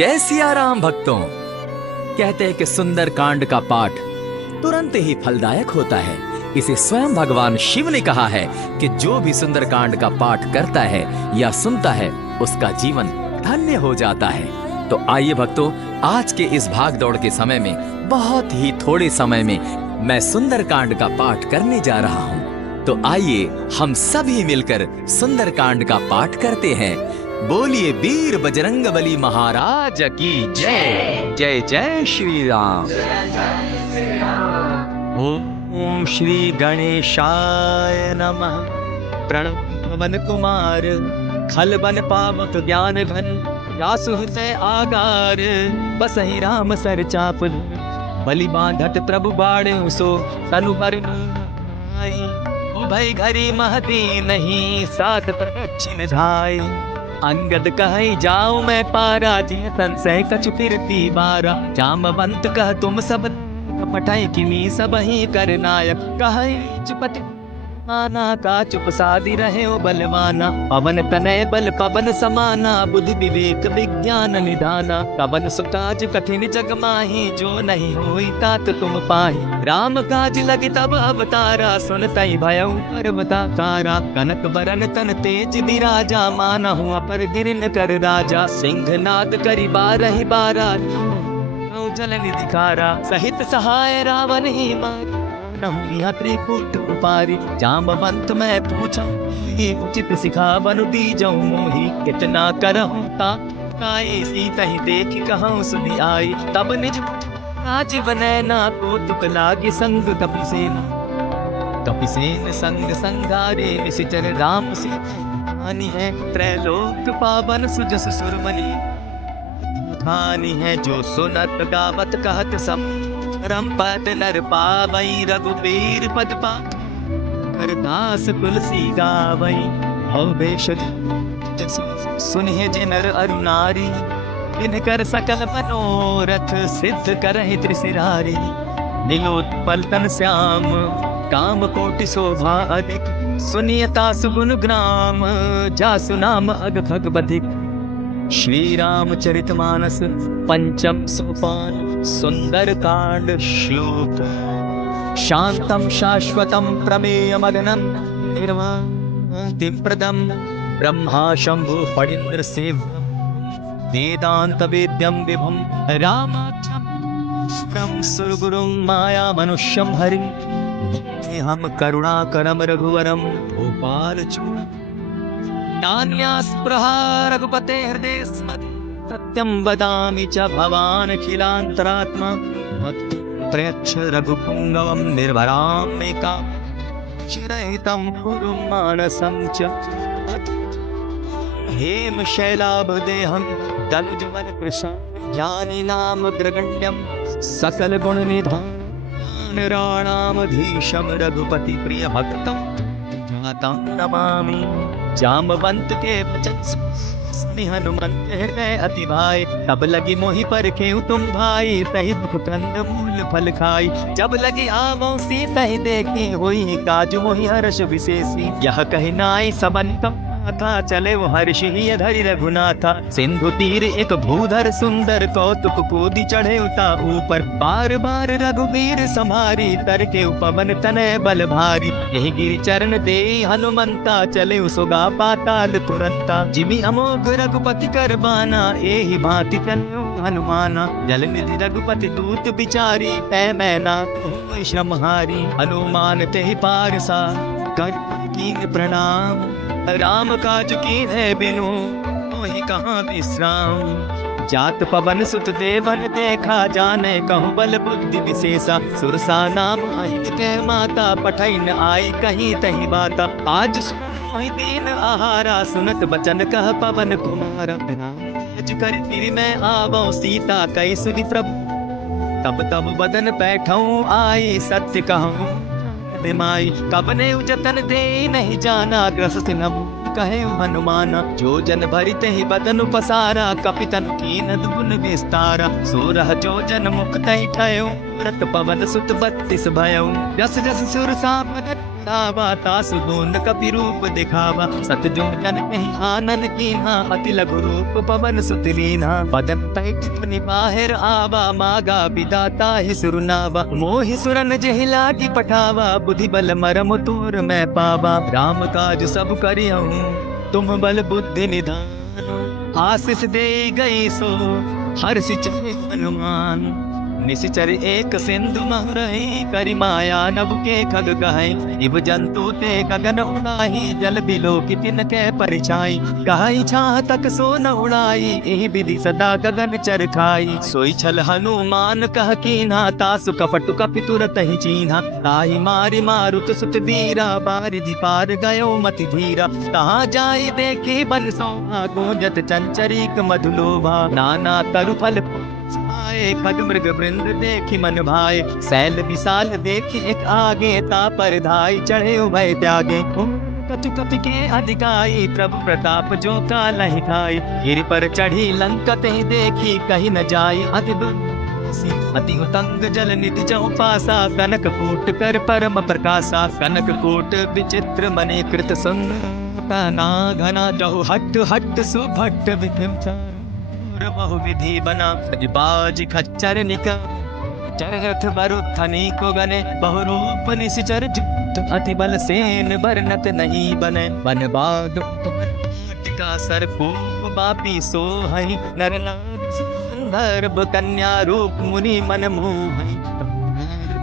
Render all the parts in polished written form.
जय सिया राम भक्तों। कहते हैं कि सुंदर कांड का पाठ तुरंत ही फलदायक होता है। इसे स्वयं भगवान शिव ने कहा है कि जो भी सुंदर कांड का पाठ करता है या सुनता है उसका जीवन धन्य हो जाता है। तो आइए भक्तों, आज के इस भाग दौड़ के समय में बहुत ही थोड़े समय में मैं सुंदर कांड का पाठ करने जा रहा हूँ। तो आइए हम सभी मिलकर सुंदर कांड का पाठ करते हैं। बोलिए वीर बजरंगबली महाराज की जय। जय जय श्री राम। ओम श्री गणेशाय नमः। प्रणव पवन कुमार खल बन पावक ज्ञान घन जासु हृदय आगार बसहि राम सर चापल बलि बांधत प्रभु बाणे सो तनु पर भई घरी महती नहीं साथ प्रदक्षिण धाय अंगद कहे जाऊं मैं पारा जिय संशय कछु फिरती बारा जामवंत कह तुम सब पठाई किमी सब ही कर नायक कहे चुपति माना का चुप सादी रहे ओ बलवाना पवन तनय बल पवन समाना बुद्धि विवेक विज्ञान निधाना कवन सुकाज कठिन जग माही जो नहीं होई तात तुम पाही राम काज लगे तब अवतारा सुन तई भयउ पर्वताकारा कनक बरन तन तेज विराजा माना हुआ पर गिरिन कर राजा सिंहनाद करी बारहि बारा जल निधिकारा सहित सहाय रावण ही मार त्रिकूट उपारी जामवंत मैं पूछा उचित सिखा बनु दी जाऊं मोही कितना करहूं ताए सीता ही देख कहूं सुनी आई तब निज आज बनैना को तुक लागे संग कपिसेन संग संगारे निशिचर राम से हानि है त्रैलोक पावन सुजस सुरमणि हानि है जो सुनत गावत कहत सब रंपत नर पावई रघुबीर पद पा करदास तुलसी गावई भवेश सुनिए जे नर अरु नारी इनकर सकल मनोरथ सिद्ध करहि त्रिशिरारी नीलोत्पल तन श्याम काम कोटि शोभा अधिक सुनियता सुगुण ग्राम जासु नाम अग भगवधिक श्री रामचरितमानस पंचम सोपान सुंदर कांड श्लोक शांतम शाश्वतम प्रमेय मदनम निर्वातिम प्रदम ब्रह्मा शंभु फणीन्द्र सेव वेदांत वेद्यम विभुम रामाख्यम सुरगुरुम माया मनुष्यम हरि हम करुणा करम रघुवरम भोपाल चूड़ नान्यास्पृहा रघुपते हृदय सत्यं वदामि च भवान् अखिलान्तरात्मा प्रयच्छ रघुपुङ्गवं निर्भरां मे कामं चिरहितं कुरु मानसं च हेमशैलाभदेहं दनुजवन कृशं ज्ञानिनामग्रगण्यं सकलगुणनिधानं राणामधीशं रघुपतिप्रियभक्तं जातं नमामि जामवंत के वचन हनुमंत हृदय अति भाई तब लगी मोहि पर खेऊ तुम भाई सही दुख कंद मूल फल खाई जब लगी आवो सीता ही देखी हुई काज मोहि हर्ष विशेषी यह कही नाई सबंतम था चले वो हर्ष ही धरि रघुनाथा सिंधु तीर एक भूधर सुंदर कौतुक कूदी चढ़े उता ऊपर बार बार रघुवीर समारी तर के पवन तनय बल भारी यही गिरि चरण दे हनुमंता चले सुगा पाताल तुरंता जिमि अमोघ रघुपति कर बाना एहि भांति चलो हनुमाना जल निधि रघुपति दूत बिचारी तै मैना श्रमहारी हनुमान तेहि पारसा कर कीन प्रणाम राम काज की है बिनु मोहि कहाँ विश्राम जात पवन सुत देवन देखा जाने कहूँ बल बुद्धि विशेषा सुरसा नाम अहित के माता पठैन आई कहीं तही बाता आज मोहि दीन आहारा सुनत बचन कह पवन कुमार कर फिर मैं आवो सीता कई सुनि प्रभु तब तब बदन बैठऊँ आई सत्य कहूँ माई कबने उजतन दे नहीं जाना ग्रस्त नब कहे हनुमाना जो जन भरित ही बदन पसारा कपितन की नदुन विस्तारा सोरह जो जन मुख तई ठयो रत पवन सुत 32 भयो जस जस सुर सापन दावा तासु दोन कपि रूप दिखावा सतजो जन कहीं आनन कीन्हा अति लघु रूप पवन सुत लीन्हा पदम पैठ निबाहिर आवा मागा विदाता ही सुरनावा मोहि सुरन जहि लागी पठावा बुद्धि बल मरम तोर मैं पावा राम काज सब करियहूँ तुम बल बुद्धि निधान आशीष दे गई सो हर्षि चले हनुमान निशिचर एक सिंधु महरही करि माया नभ के खग गहे इव जंतु ते गगन उड़ाही जल बिलो की तिनके परिछाई कहाई छाह तक सो न उड़ाई एहि विधि सदा गगन चर खाई सोई छल हनुमान कह कीन्हा तासु कपटु कपि तुरत ही चीन्हा ताहि मारि मारुत सुत वीरा बारिधि पार गयो मति धीरा तहाँ जाई देखी बन सोहा गूंजत चंचरीक मधुलोभा नाना तरु फल आए खग मृग वृंद देखी मन भाए सैल विशाल देखी एक आगे तापर धाई चढ़े उभय त्यागे कछु कपि के अधिकाई प्रभु प्रताप जो कालहि खाई गिर पर चढ़ी लंकत ही देखी कहीं न जाई अति उतंग जल निधि जौ पासा कनक कूट कर परम प्रकाशा कनक कूट विचित्र मने कृत सुंदर घना जहु हट हट सुभट विधिम बहु विधि बना बाज खच्चर निका चरथ बरुथनी को गने बहुरूप निशिचर अति बल सेन बरनत नहीं बने बन बाग टिका सर को बापी सो हई नर संदर्भ कन्या रूप मुनि मन मोह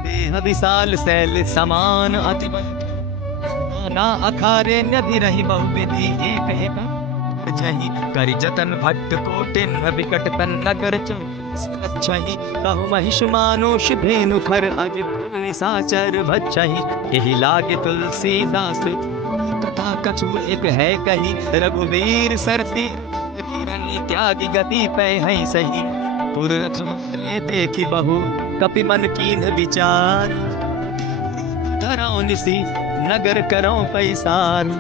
देह विशाल शैल समान अति ना अखारे नभि रही बहु विधि एक एक छही करि जतन भट्ट कोटिन विकट तन नगर छही कहु महिष मानुष धेनु खर अजित निशाचर भच्छही एहि लागे तुलसीदास तथा कछु एक है कही रघुवीर सरती त्यागी गति पै है सही पुरख देखी बहु कपि मन कीन विचार धरौ निसी नगर करौ पैसार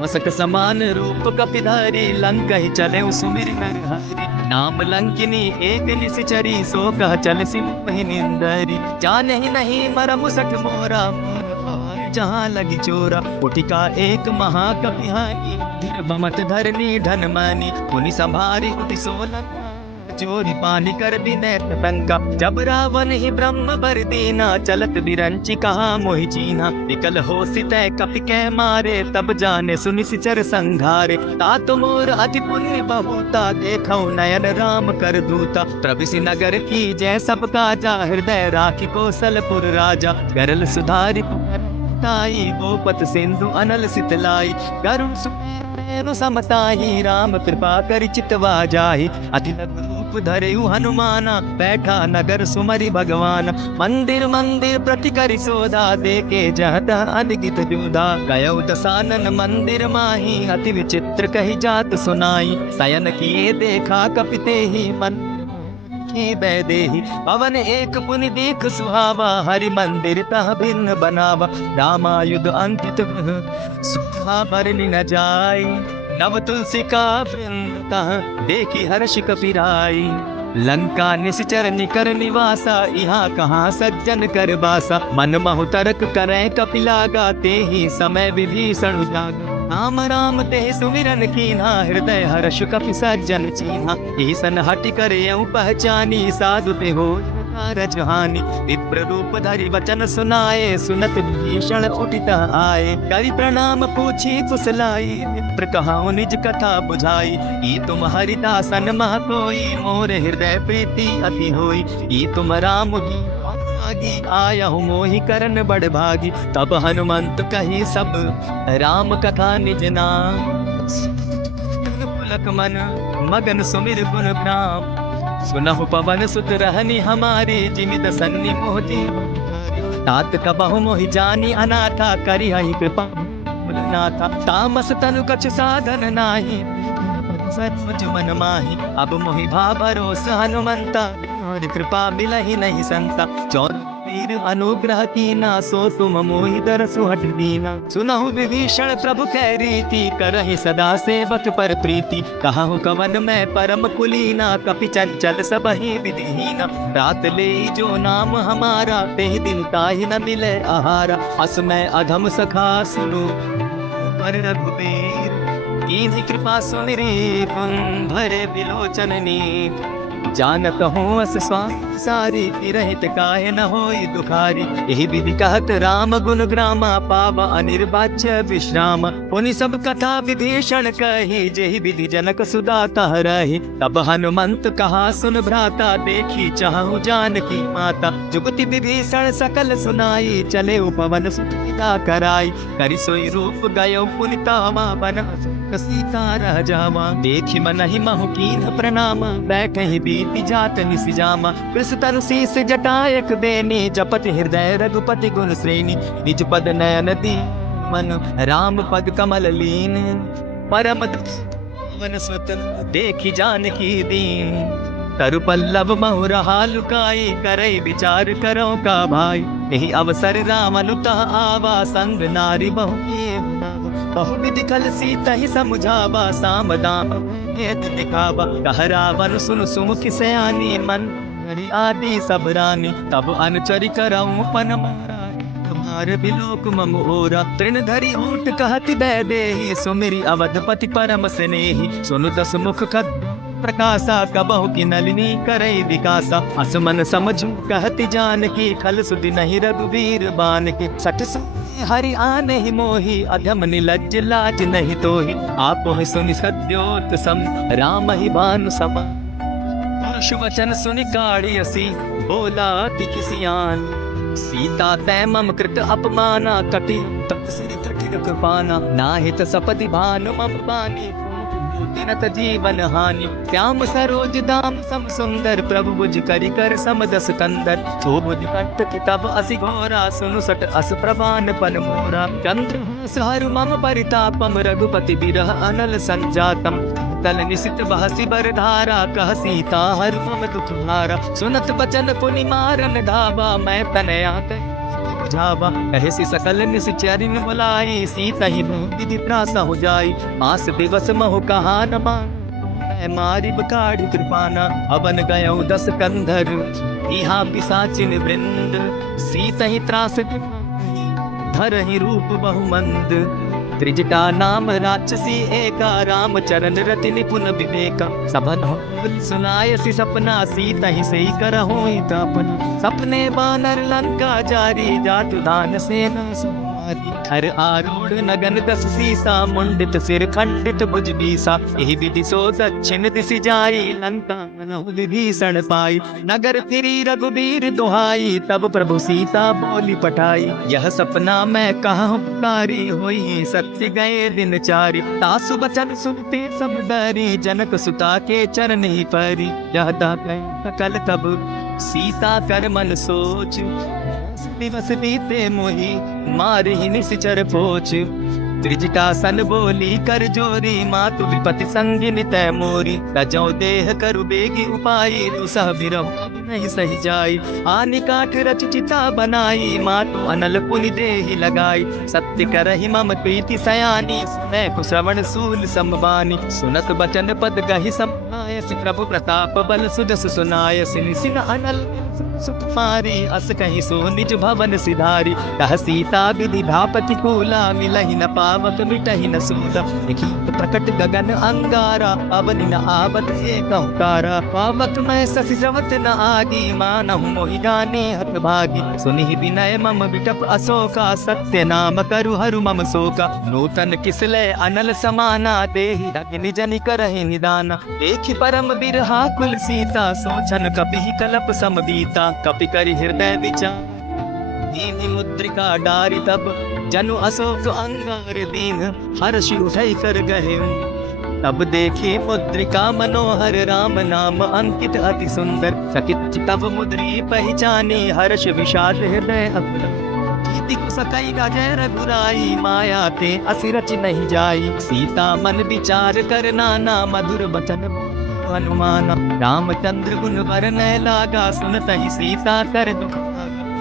मसक समान रूप कपिधारी लंका ही चले सुमिर नर हरि नाम लंकिनी एक निशिचरी सो कह चल सिंह निंदरी जाने ही नहीं मरम सठ मोरा जहाँ लगी चोरा उठिका एक महाकपि हानि बमत धरनी धन मानी पुनि संभारी उति सोलह चोरी पानी कर बिनैत पंका जब रावण ही ब्रह्म बर दीना चलत बिरंची कहा मोहि चीना निकल हो सितै कपि कै मारे तब जाने सुनि सिचर संघारे तात मोर अति पुण्य बहुता देखौ नयन राम कर दूता प्रविशि नगर की जय सब काजा हृदय राखी कौशलपुर राजा गरल सुधारि ताई गोपत सिंधु अनल सितलाई गरुण सुमेरु समताही राम कृपा करि चितवा जाहि अति धरेउ हनुमाना बैठा नगर सुमरि भगवान मंदिर मंदिर प्रति करि सोधा देखे जहता अद्गित जुदा गयो दसानन मंदिर माही अति विचित्र कही जात सुनाई शयन किए देखा कपिते ही मन की बैदेही पवन एक पुनि देख सुहावा हरि मंदिर तह भिन्न बनावा रामायुध अंकित सुहा भरनि न जाई नव तुलसी का वृंद देखी हर्ष कपिराई लंका निश्चर निकर निवासा यहाँ कहाँ सज्जन कर बासा मन महु तरक करे कपिलागा ते ही समय विभीषण जागा राम राम ते सुमिरन कीन्हा हृदय हर्ष कपि सज्जन चीन्हा ईसन हटि करे पहचानी साधु ते हो रजहानी विप्र रूप धरि वचन सुनाए सुनत भीषण उठित आए करि प्रणाम पूछी कुशलाई विप्र कहाऊ निज कथा बुझाई ई तुम हरिदासन मह कोई मोर हृदय प्रीति अति होई ई तुम राम आया हूँ मोहि करन बड़ भागी तब हनुमंत कही सब राम कथा निज नाम पुलक मन मगन सुमिर गुण नाम सुनहु पवन सुत रहनी हमारे जिमित सन्नि मोहि तात कबहु मोहि जानी अनाथा करि हहि कृपा नाथा तामस तनु कछु साधन नाही सच मन माही अब मोहि भा भरोस हनुमंता और कृपा मिलहि नहीं संता चौर रघुवीर अनुग्रह कीना सो तुम मोहि दरसु हट दीना। सुनहु विभीषण प्रभु कै रीति करहि सदा सेवक पर प्रीति। कहु कवन मैं परम कुलीना कपि चंचल सबहि विधिहीना। रात ले जो नाम हमारा तेहि दिन ताहि न मिले आहारा। अस मैं अधम सखा सुनो पर रघुबीर कीन्ही कृपा सुमिरी भरे बिलोचन नीर। जानत हूँ अस स्वामी सारी तिरहित काहे न होई दुखारी। यही विधि कहत राम गुण ग्रामा पावा अनिर्वाच्य विश्राम। पुनि सब कथा विभीषण कही जेहि विधि जनक सुदा तहरहि। तब हनुमंत कहा सुन भ्राता देखी चाहु जानकी माता। जुगति विभीषण सकल सुनाई चले उपवन सुत विदा कराई। करि सोई रूप गयो पुनि तावा बन सीता रह जावा। देखि मनहि महु कीन्ह प्रणाम बैठहि बीति जात निस जामा। कृष तनु शीस जटा एक बेनी जपति हृदय रघुपति गुण श्रेणी। निज पद नयन दी मन राम पद कमल लीन। परम वन स्वतन देखि जानकी दीन। तरु पल्लव महु रहा लुकाई करई विचार करो का भाई। यही अवसर राम अनुता आवा संग नारी बहु बहु विधि कल सीता ही समुझावा। साम दाम हेत दिखावा कह रावण सुन सुमुखि सयानी। मन आदि सब रानी तब अनुचरि करऊं पन मार बिलोक मम ओरा। तृण धरि ऊंट कहति बैदेही सुमिरि अवधपति परम स्नेही। सुनु दस मुख खद प्रकाशा कबहु की नलिनी करई विकासा। असमन समझू कहति जानकी खल सुधि नहीं रघुवीर बान के। सठ हरि आने ही मोही अधम निलज्ज लाज नहीं तोही। आपो ही सुनि सद्योत सम राम ही भानु समा। पुरुष वचन सुनि काढ़ियसी बोला अति किसियान। सीता तै मम कृत अपमाना कटि तप्त सिर कठिन कृपाना। नाहित सपति भानु मम बानी दिनत जीवन हानि। श्याम सरोज दाम सम सुंदर प्रभु बुझ करि कर समदस कंदर। तो बुझ कंठ कितब असि घोरा सुनु सट अस प्रभान पन मोरा। चंद्र सहरु मम परितापम रघुपति बिरह अनल संजातम। तल निशित बहसी बर धारा कह सीता हर मम दुख भारा। सुनत बचन पुनि मारन धावा मैं तनया जावा। कहसी सकल निश्चरी में बुलाई सीता ही विधि त्रासा हो जाई। मास दिवस महु कहा न मान मारी बकाढ़ कृपाना। अवन गयो 10 कंधर यहाँ पिशाचिन वृंद। सीता ही त्रास धर ही रूप बहुमंद। त्रिजटा नाम राक्षसी एका राम चरण रति निपुण विवेका। सबन सुनायसी सपना सीता ही सही करहु तापन। सपने बानर लंका जारी जातु दान सेना सुमारी। हर आरूढ़ नगन 10 सीसा मुंडित सिर खंडित भुज बीसा। यही विधि सो दक्षिण दिशि जाई लंका विभीषण पाई। नगर फिरी रघुबीर दुहाई तब प्रभु सीता बोली पठाई। यह सपना मैं कहूँ पुकारी होई सत्य गए दिन चारि। तासु बचन सुनते सब डरी जनक सुता के चरण ही परी। जाता कल तब सीता कर मन सोच दिवस बीते मोही मारहि निश्चर पोच। त्रिजटा सन बोली कर जोरी मातु विपति संगिनी तै मोरी। तजौ देह करु बेगी उपाई दुसह बिरहु नहीं सही जाई। आनि काठ रच चिता बनाई मातु अनल पुनि देहि लगाई। सत्य करहि मम प्रीति सयानी मैं कुश्रवण सूल समबानी। सुनत बचन पद गहि समायस प्रभु प्रताप बल सुजस सुनायस। निसिन अनल सुकुमारी अस कहीं सो निज भवन सिधारी। कह सीता विधि धापति कूला मिलहि न पावक मिटहि न सूला। प्रकट गगन अंगारा अवनि न आवत एक हुकारा। पावक मैं शशि सवत न आगी मानहु मोहि जाने हत भागी। सुनि विनय मम विटप अशोका सत्य नाम करु हरु मम शोका। नूतन किसले अनल समाना देहि अग्नि जनि करहि निदाना। देखि परम बिरहा कुल सीता सोचन कपिहि कलप सम बीता। कपि करि हृदय विचार दीनि मुद्रिका डारि तब जनु अशोक अंगार दीन। हर्षि उठै कर गहे तब देखे मुद्रिका मनोहर राम नाम अंकित अति सुंदर। सकित तब मुद्री पहचानी हर्ष विषाद हृदय कीति सकई जय रघुराई। माया ते असिरच नहीं जाई। सीता मन विचार कर नाना मधुर बचन हनुमाना। रामचंद्र गुण वरनय लागा सुनत ही सीता कर दुख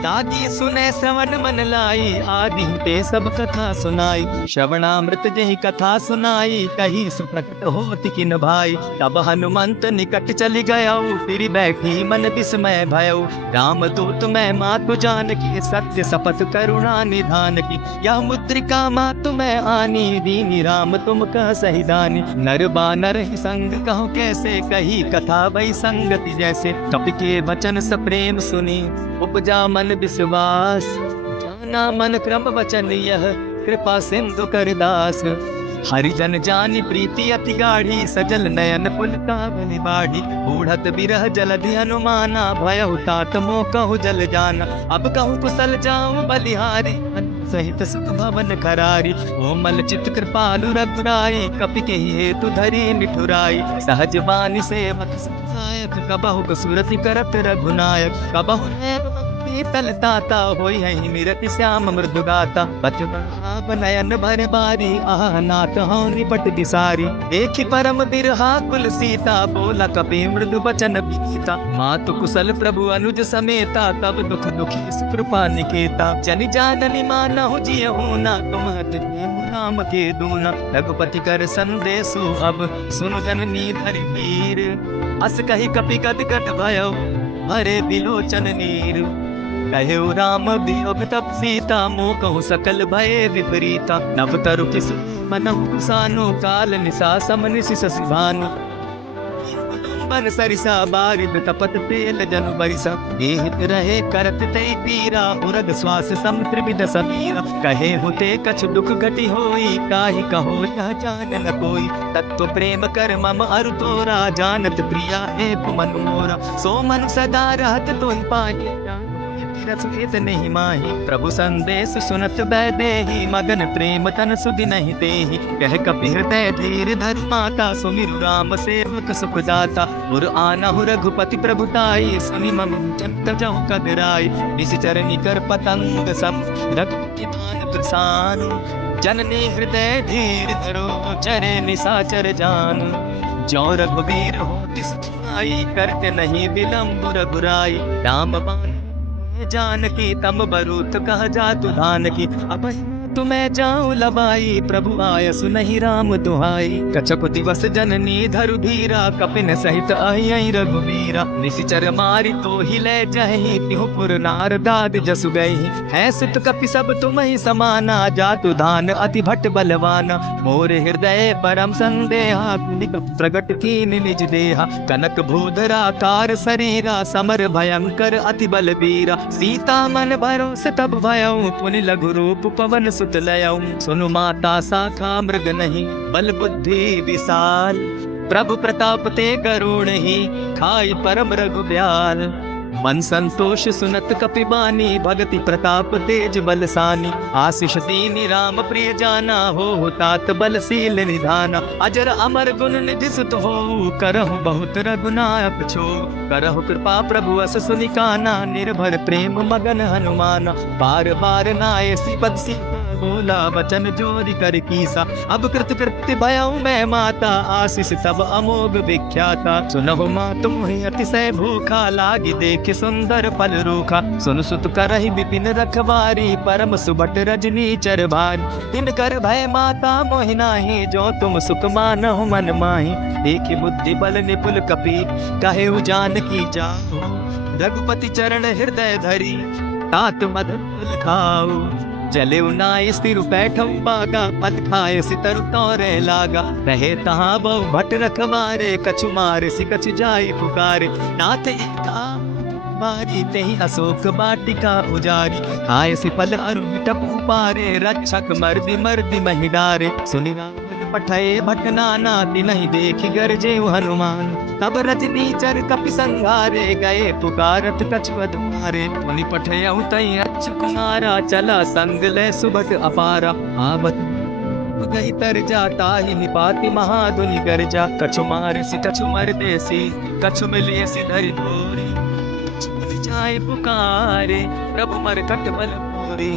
दादी सुने श्रवण मन लाई, आदि ते सब कथा सुनाई। श्रवणामृत जही कथा सुनाई, कही सुप्रकट होत किन भाई। तब हनुमंत निकट चली गया, फिर बैठी मन विस्मय भयउ। राम दूत मैं मातु जानकी, सत्य शपथ करुणा निधान की। यह मुद्रिका मातु मैं आनी, दीनी राम तुम कह सही दानी। नर बानर ही संग कहो कैसे, कही कथा वही संगति जैसे। कपि के वचन सप्रेम सुनी, उपजा मन विश्वास। जाना मन क्रम वचन यह, कृपा सिंधु करदास। हरिजन जानी प्रीति अति गाढ़ी, सजल नयन पुलकावनि बाढ़ी। बूढ़त बिरह जलधि हनुमाना, भयउ तात मोह जल जाना। अब कहूँ कुशल जाऊं बलिहारी, सहित सुख भवन करारी। कोमल चित कृपालु रघुराई, कपि के हेतु धरी निठुराई। सहज बानी सेवक सहायक, कबहु सुरति करत रघुनायक। कबहु पीतल ताता, होई है निरति श्याम मृदु गाता। बचन नयन भर बारी, आह नाथ हूँ निपट बिसारी। देखी परम बिरहा कुल सीता, बोला कपि मृदु बचन बीता। मातु कुशल प्रभु अनुज समेता, तब दुख दुखी कृपा निकेता। जनि जाननि मानहु जियहु ना, तुम राम के दूना। रघुपति कर संदेशु अब, सुनु जननी धरि पीर। अस कही कपि गद गद भयउ, भरे बिलोचन नीर। कहेउ राम वियोग तब सीता, मोह कहूँ सकल भय विपरीता। नव तरु किस मनहु कुसानो, काल निशा समनिशि शशि भानु। बन सरिसा बारिद तपत तेल जनु बरिसा। एहित रहे करत तई पीरा, उरग श्वास समुद्र समीरा। कहे होते कछु दुख घटी होई, काहि कहो यह जान न कोई। तत्व प्रेम कर मम अरु तोरा, जानत प्रिया है मन मोरा। सो मन सदा रहत तुम पाए, सुखित नहीं माही। प्रभु संदेश सुनत बैदेही, मगन प्रेम तन सुधि नहीं देही। कह कपि हृदय धीर धर माता, सुमिरु राम सेवक सुख दाता। उर आनहु रघुपति प्रभुताई, सुनि मम चंत जहु कदराई। निश्चर निकर पतंग सब, रघुपति मान प्रसानु। जननी हृदय धीर धरो, चरे निशाचर जानु। जो रघुवीर होति सहाई, करते नहीं विलंब रघुराई। राम बाण जानकी तम बरूथ, कह जातु धान की। अब तुम्हें जाऊं लबाई, प्रभु आय सुनहि राम दुहाई। कछुक दिवस जननी धरु धीरा, कपिन सहित आई रघुवीरा। निशिचर मारि तो ही ले जहि, तिहु पुर नार दाद जसु गई। है सुत कपि सब तुम ही समाना, जातु धान अति भट बलवाना। मोर हृदय परम संदेहा, प्रगट कीन निज देहा। कनक भूधरा कार शरीरा, समर भयंकर अति बलबीरा। सीता मन भरोस तब भयउ, पुनि लघु रूप पवन सुत लयउ। सुनु माता शाखा मृग नहीं, बल बुद्धि विशाल। प्रभु प्रताप ते करुण ही, खाई परम रघुब्याल। मन संतोष सुनत कपि बानी, भगति प्रताप तेज बलसानी। आशीष दीनी राम प्रिय जाना, हो तात बलशील निधाना। अजर अमर गुण निधि सुत हो, करहु बहुत रघुनायक छो। करहु कृपा प्रभु अस सुनिकाना, निर्भर प्रेम मगन हनुमाना। बार बार नाय सिपद सी, बोला वचन जोरि कर कीसा। अब कृत कृत्य भयउ मैं माता, आशीष तब अमोघ विख्याता। सुनहु मातु मोहि अतिशय भूखा, लागी देख सुंदर फल रूखा। सुन सुत करहि विपिन रखवारी, परम सुबट रजनी चर भारी। तिन कर भय माता मोहि नाही, जो तुम सुख मानहु मन माही। देखि बुद्धि बल निपुल कपि, कहेउ जानकी जाओ। रघुपति चरण हृदय धरी, तात मधुर खाऊ। चले नाय स्थिर बैठम बागा, पद खाए सितर तोरे लागा। रहे तहाँ बहु भट रखवारे, कछु मारे सि कछु जाय पुकारे। नाथ एका बारी, तेहि अशोक वाटिका उजारी। खाए सि फल अरु मिटप उपारे, रक्षक मर्दि मर्दि महि डारे। सुनि रावण पठय भट नाना, तिनहि देखि गरजे हनुमान। तब रजनी चर कपि संघारे, गए पुकारत कछु अधुमारे। मुनि पठयउ तई अच्युत कुमारा, चला संग ले सुबट अपारा। आवत गई तर जाता ही निपाति महाधुनि गर्जा। कछु मार सि कछु मर देसी, कछु मिलिए सि धरि धोरी। जाय पुकारे, प्रभु मरकट बल पूरी।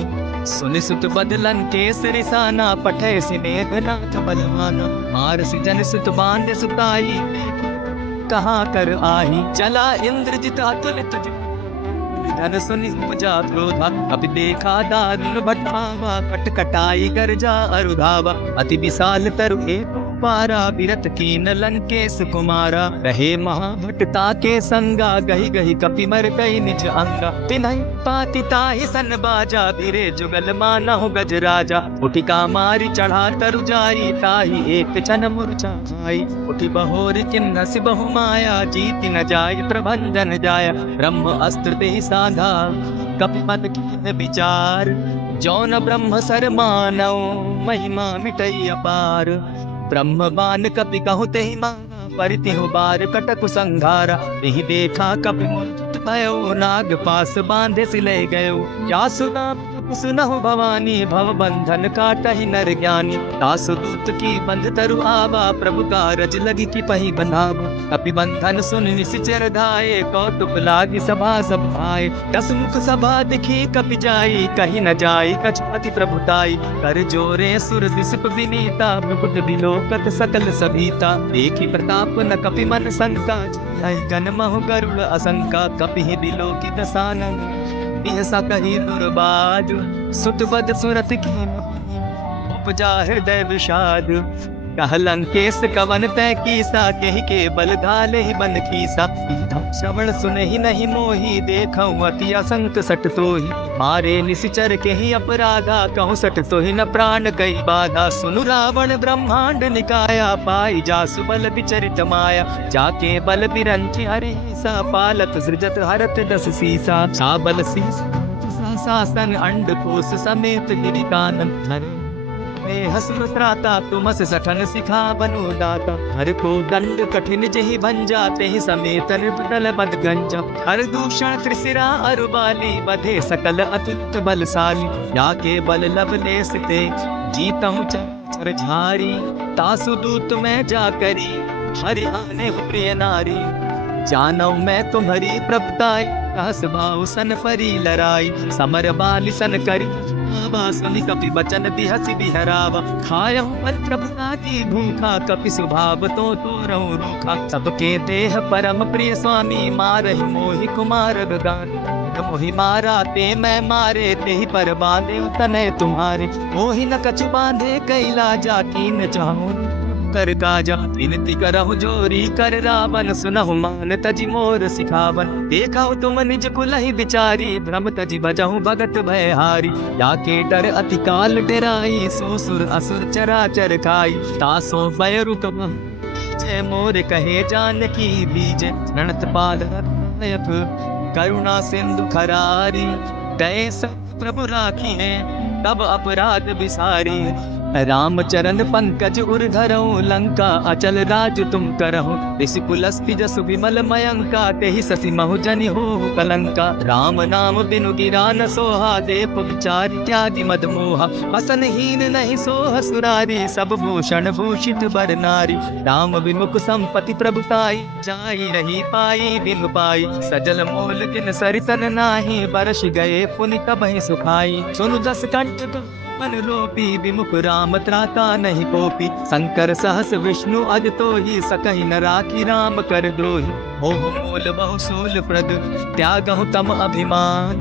सुनि सुत बदलन केसरि साना, पठय सि मेघनाथ बलवाना। मार सि जन सुत बांध सुताई, कहाँ कर आही। चला इंद्रजित अतुलित धन सुनि उपजा क्रोधा, कपि देखा दारुण भटमावा, कटकटाई गर्जा अरुधावा, अति विशाल तरु एक पारा, बिरत कीन लंकेश कुमारा, रहे महाभटता के संगा, गही गही कपि मर गई निज अंगा, तिन्हि पाति ताहि सन बाजा, बिरे जुगल मानहु गजराजा, उठिका मारी चढ़ा तरु जाई, ताहि एक छन मूर्छाई, उठि बहोर किन्न सि बहु माया, जीति न जाय प्रभंजन जाया, ब्रह्म अस्त्र देहि साधा, कपि मन कीन विचार, जौन ब्रह्म सर मानव, महिमा मिटई अपार, ब्रह्म बान कपि कहु तेहि मांगा, परितिहु बार कटकु संघारा, तेहि देखा कपि मूर्छित भयो, नाग पास बांधे सिले गयो, क्या सुना सुनहु भवानी, भव बंधन काटहि नर ज्ञानी, दासु दूत की बंध तरु आवा, प्रभु कारज लगी की पही बंधावा, कपि बंधन सुन निशिचर धाये, कौतुक लागी सभा सब भाए, दस मुख सभा दिखी कपि जाई, कहीं न जाई कछपति प्रभुताई, कर जोरे सुर दिसप विनीता, मुकुट बिलोकत सकल सभीता, देखी प्रताप न कपि मन शंका, गन महु गरुड़ असंका, कपि बिलो की दसानन, ऐसा कही दुर्बाद, सुतबद सुरत की उपजा हृदय विषाद, कह लंकेश कवन तय कीसा, कहि के बल घाले ही बन कीसा, श्रवण सुनहि नहीं मोही, देखऊं अति असंक सट तोहि, मारे निशिचर के ही अपराधा, कहूँ सट तोहि न प्राण कई बाधा, सुनु रावण ब्रह्मांड निकाया, पाई जासु बल विचरित माया, जाके बल बिरंचि हरि सा, पालत सृजत हरत दस सीसा, सा बल सीसा शासन अंडकोश समेत गिरि कानन धरे, हसुर त्राता तुमस सठन सिखा बनु दाता, हर को दंड कठिन जहि भंजा, तेहि समेत निर्बदल बद गंजा, हर दूषण त्रिशिरा अरुबाली, बधे सकल अतुलित बलशाली, याके बल लवलेस ते, जीतहु चर झारी, तासु दूत मैं जा करी, हरि आने प्रिय नारी, जानौ मैं तुम्हारी प्रभुताई, कहस भाव सन परी लड़ाई, समर बाली सन करी सुनि कपि बचन बिहसि बिहरावा, खायहु बल प्रभुता की भूखा, कपि स्वभाव तो रहूं रूखा, सबके देह परम प्रिय स्वामी, मारहि मोहि कुमार गानी, मोहि मारा ते मैं मारे, तेहि पर बांधे तनय तुम्हारे, मोहि न कछु बांधे कैला, जाकी न चाहूं कर काजा, विनती करहु जोरी कर रावण, सुनहु मान तजि मोर सिखावन, देखहु तुम निज कुलहि बिचारी, भ्रम तजि बजहु भगत भयहारी, याके डर अति काल डराई, सो सुर असुर चराचर खाई, तासो भय रुक जय मोर कहे जानकी बीज, रणत पाल रत्नायक, करुणा सिंधु खरारी, दय सब प्रभु राखी है, तब अपराध बिसारी, रामचरण पंकज उर धरऊं, लंका अचल राज तुम करहु, ऋषि पुलस्ति जसु विमल मयंका, तेहि ससि महु जनि हो कलंका, राम नाम बिनु गिरा न सोहा, देप विचार त्यागी मद मोहा, बसन हीन नहीं सोह सुरारी, सब भूषण भूषित बर नारी, राम विमुख संपति प्रभुताई, जाई रही पाई बिनु पाई, सजल मोल किन सरितन नाही, बरस गए पुनि तबहि सुखाई, सुनु दस कंठ मन लोपी, विमुख राम त्राता नहीं पोपी, शंकर सहस विष्णु अज तो ही, सकहि न राखी राम कर द्रोही, मोह मूल बहु सूल प्रद, त्यागहु तम अभिमान,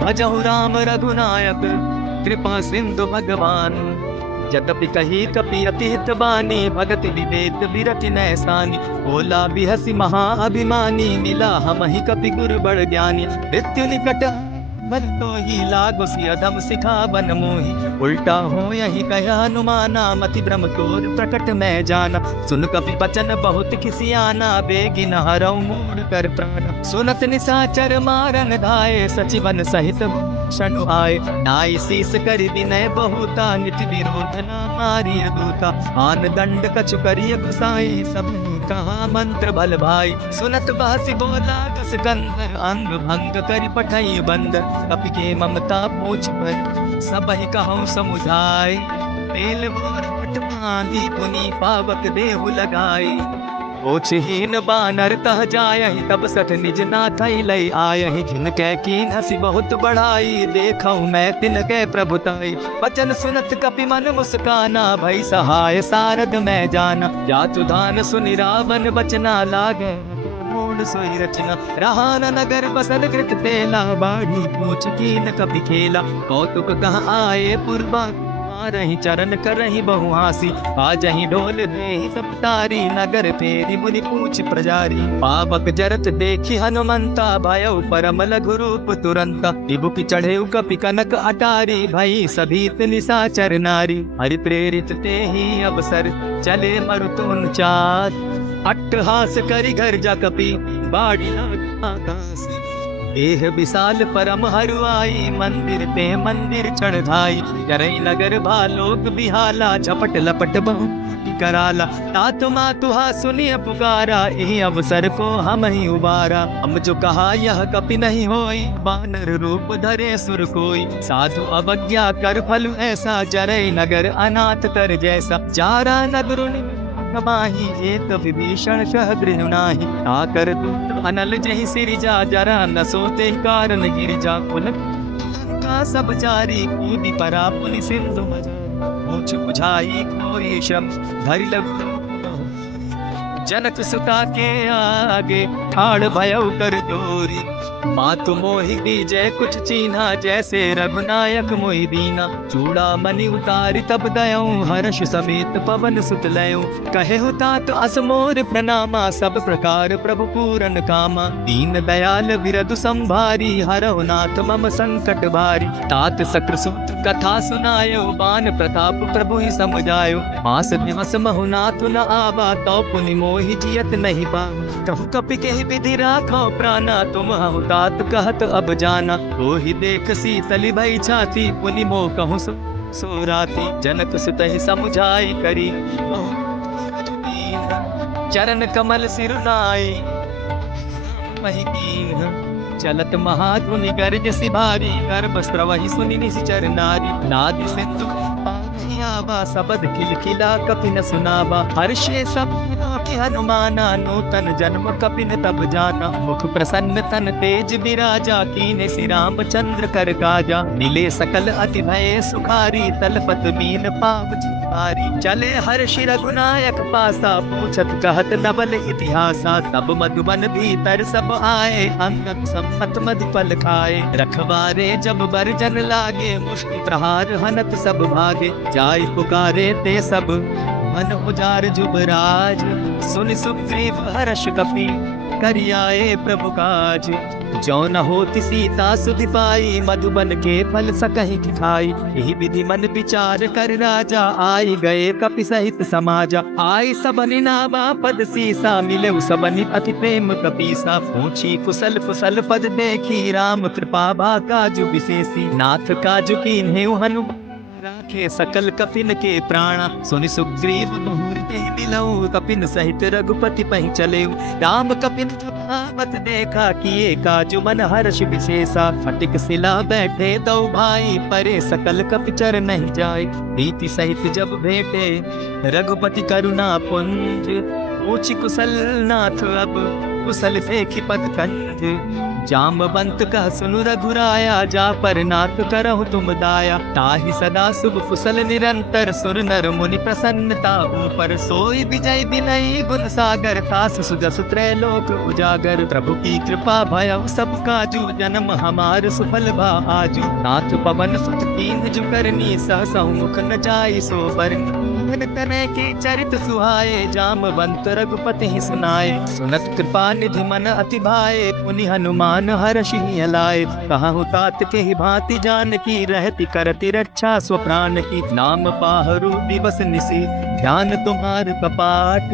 भजहु राम रघुनायक, कृपा सिंधु भगवान, यद्यपि कही कपि अति हित बानी, भगत विवेक बिरति नैसानी, बोला बिहसि महा अभिमानी, मिला हमहि कपि गुरु बड़ ज्ञानी, मृत्यु निकट मन तो ही लागो सि अधम सिखावन मोही, उल्टा हो यही कहा हनुमाना, मति भ्रम तोर प्रकट मैं जाना, सुन कपि बचन बहुत किसियाना, बेगी न हरऊ मूढ़ कर प्राण, सुनत निशाचर मारन धाये, सचिवन सहित क्षण आए, नाई शीस करि विनय बहुता, नित विरोध न मारिय दूता, आन दंड कछु करिय घुसाए, सब कहा मंत्र बल भाई, सुनत बासी बोला कस कंदर, अंग भंग करि पठई बंदर, कपि के ममता पूछ पर, सबहि कहूँ समुझाई, बेल बोर पट बांधी पुनि पावक देहु लगाई, ओछहीन बानर तह जायहि, तब सठ निज नाथै लई आयहि, जिनकै कीन हंसी बहुत बढ़ाई, देखऊं मैं तिनकै प्रभुताई, बचन सुनत कपि मन मुस्काना, भई सहाय सारद मैं जाना, जातु धान सुनि रावण बचना लागे, गुण सोई रचना। रहा न नगर बसन कृत तेला, बाढ़ी पूछ कीन कपि खेला। कौतुक कहाँ आए पुरबा, रही चरण कर रही बहुहासी। बाजही ढोल देहि सब तारी, नगर फेरी मुनि पूछ प्रजारी। पावक जरत देखी हनुमंता, भयउ परम लघु रूप तुरंता। विभुपि चढ़े कपि कनक अटारी, भई सभीत निशाचर नारी। हरि प्रेरित तेहि अवसर, चले मरुतुन चार। अट्टहास करि गर्जा कपि, बाढ़ि लाग आकाश। देह विशाल परम हरुआई, मंदिर पे मंदिर चढ़ धाई। करई नगर भालोक बिहाला, झपट लपट बहु कराला। तात मातुहा सुनिय पुकारा, एहि अवसर को हम ही उबारा। हम जो कहा यह कपि नहीं होई, बानर रूप धरे सुर कोई। साधु अवज्ञा कर फल ऐसा, जरई नगर अनाथ तर जैसा। जारा नगरुनि माही, एक विभीषण शह गृह नाही। आकर दूत अनल जहि सिरिजा, जरा न सोते कारण गिरिजा। लंका सब जारी, कूदि परा पुनि सिंधु मजा। पूछ बुझाई कोई शब, धरि लघु जनक सुता के आगे, ठाड़ भयउ कर जोरी। मातु मोहि दीजै कुछ चीन्हा, जैसे रघुनायक मोहि दीना। चूड़ामणि उतारि तब दयऊं, हर्ष समेत पवन सुत लयऊं। कहेहु तात असमोर प्रणामा, सब प्रकार प्रभु पूरन कामा। दीन दयाल बिरदु संभारी, हरहु नाथ मम संकट भारी। तात सकृ सूत कथा सुनायो, बान प्रताप प्रभु ही समुझायो। मास दिवस महु नाथ न आवा, तौ पुनि मोहि जियत नहीं पावा। कहु कपि केहि विधि राखो प्राणा, तुम हहु तात कहत अब जाना। तोहि देख सीतलि भई छाती, पुनि मोह कहूँ सो राती। जनक सुतहि समुझाई करी, चरण कमल सिरुनाई। वही कीन्ह चलत महाधुनि गर्ज सिभारी, गर्भ स्रवहि सुनि निश्चर नारी। नादि सिंधु आवा, सबद खिलखिला कपि न सुनावा। हर्षे सब कि हनुमाना, नूतन जन्म कपि न तब जाना। मुख प्रसन्न तन तेज बिराजा, कीन्हे श्री रामचंद्र कर काजा। मिले सकल अति भय सुखारी, तलपत मीन पाव चितवारी। चले हर्षि रघुनायक पासा, पूछत कहत नवल इतिहासा। तब मधुबन भीतर सब आए, अंगद सम्मत मधुपल खाए। रखवारे जब बरजन लागे, मुष्टि प्रहार हनत सब भागे। जाय पुकारे ते सब, मन उजार जुबराज। सुनि सुग्रीव हर्ष कपि, करियाए प्रभु काज। जो न होति सीता सुधि पाई, मधुबन के फल सकहि खाई। एहि विधि मन विचार कर राजा, आई गए कपि सहित समाजा। आई सबनि नावा पद सीसा, मिलउ सबनि अति प्रेम कपीसा। पूछी कुशल कुशल पद देखी, राम कृपा बा काजु विशेषी। नाथ काजु कीन्हेउ हनुमान, राखे सकल कपिन के प्राणा। सुनि सुग्रीव मुहूर्ते मिलऊ, कपिन सहित रघुपति पहि चलेऊ। राम कपिन मत देखा, किए काजु मन हर्ष विशेषा। फटिक सिला बैठे दो भाई, परे सकल कपिचर नहीं जाए। प्रीति सहित जब भेटे, रघुपति करुणा पुंज। पूछि कुशल नाथ अब, कुशल देखि पद कंज। जामवंत कह सुनु रघुराया, जा पर नाथ करहु तुम दाया। ताहि सदा शुभ कुशल निरंतर, सुर नर मुनि प्रसन्नता ऊपर। सोई विजय विनयी गुण सागर, तास सुजस त्रैलोक उजागर। प्रभु की कृपा भयउ सब काजू, जन्म हमार सुफल भा आजू। नाथ पवन सुत कीन्ह जो करनी, सहसहु मुख न जाई सो बरनी। तनय के चरित सुहाए, जामवंत रघुपति ही सुनाए। सुनत कृपा निधि मन अति भाए, पुनि हनुमान हर्षि लाए। कहु तात के ही भांति जानकी, रहति करति रक्षा स्व प्राण की। नाम पाहरु दिवस निशि, ध्यान तुम्हार कपाट।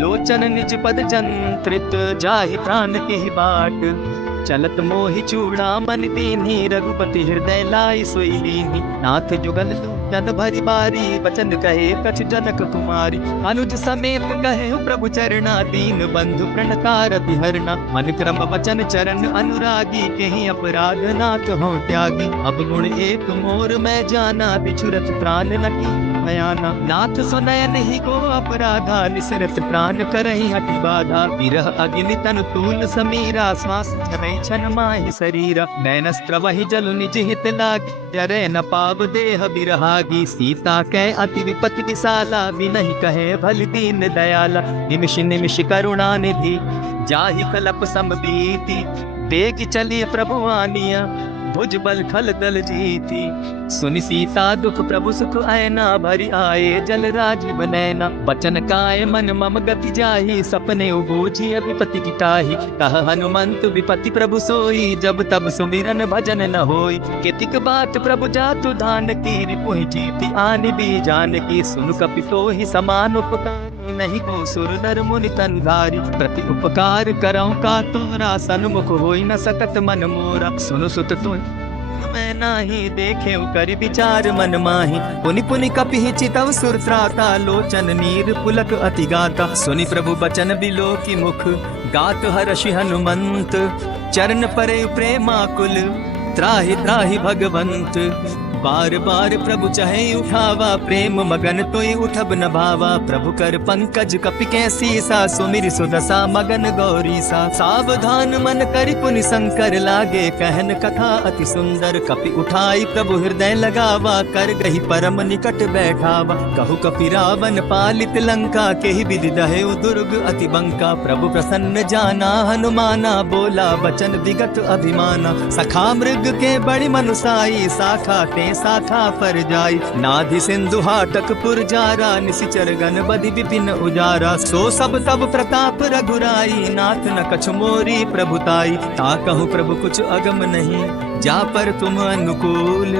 लोचन निज पद जंत्रित, जाहि प्राण के ही बाट। चलत मोहि चूड़ामणि दीन्हि, रघुपति हृदय लाई सोई लीन्हि। नाथ जुगल लोचन भरि बारी, बचन कहे कछ जनक कुमारी। अनुज समेत कहे प्रभु चरणा, दीन बंधु प्रणतारति हरना। मन क्रम वचन चरण अनुरागी, केहि अपराध नाथ हों त्यागी। अब गुण एक मोर मैं जाना, बिछुरत प्राण न की। भयाना। नाथ सुनयन ही को अपराधा, निसरत प्राण करहि हठि बाधा। विरह अग्नि तनु तूल समीरा, श्वास चरै छन माहि शरीरा। नैनस्त्र वहि जलु निज हित लागी, जरै न पाव देह बिरहागी। सीता कै अति विपति विसाला, विनहि कहे भल दीन दयाला। निमिष निमिष करुणा निधि, जाहि कलप समबीति। बेग चलिए प्रभु आनिया, भुज बल खल दल जीती। सुनि सीता दुख प्रभु सुख आयना, भरि आए जल राजीव नैना। बचन काय मन मम गति जाहि, सपने बूझी विपति गिटाही। कह हनुमंत विपति प्रभु सोई, जब तब सुमिरन भजन न होई। केतिक बात प्रभु जातु धान की, रिपुहि जीति आनि भी जान की। सुन कपि सोहि समान उपकार, नहीं को सुर नर मुनि तनधारी। प्रति उपकार करऊं का तोरा, सन्मुख होई न सकत मन मोरा। सुनु सुत तुम मैं नाही, देखे कर विचार मन माही। पुनि पुनि कपि चितव सुर त्राता, लोचन नीर पुलक अति गाता। सुनि प्रभु बचन बिलो की मुख, गात हर्षि हनुमंत। चरण परे प्रेमाकुल, त्राहि त्राहि भगवंत। बार बार प्रभु चाहे उठावा, प्रेम मगन तोय उठब न भावा। प्रभु कर पंकज कपि कैसीसा, सुमिर सुदशा मगन गौरी सा। सावधान मन करि पुनि शंकर, लागे कहन कथा अति सुंदर। कपि उठाई प्रभु हृदय लगावा, कर गही परम निकट बैठावा। कहु कपि रावण पालित लंका, केहि विधि दहेउ दुर्ग अति बंका। प्रभु प्रसन्न जाना हनुमाना, बोला वचन विगत अभिमाना। सखा मृग के बड़ि मनुसाई, शाखा ते शाखा पर जाई। नाधि सिंधु हाटक पुर जारा, निशिचर गण बदि विपिन उजारा। सो सब तब प्रताप रघुराई, नाथ न कछु मोरी प्रभुताई। ता कहूँ प्रभु कुछ अगम नहीं, जा पर तुम अनुकूल।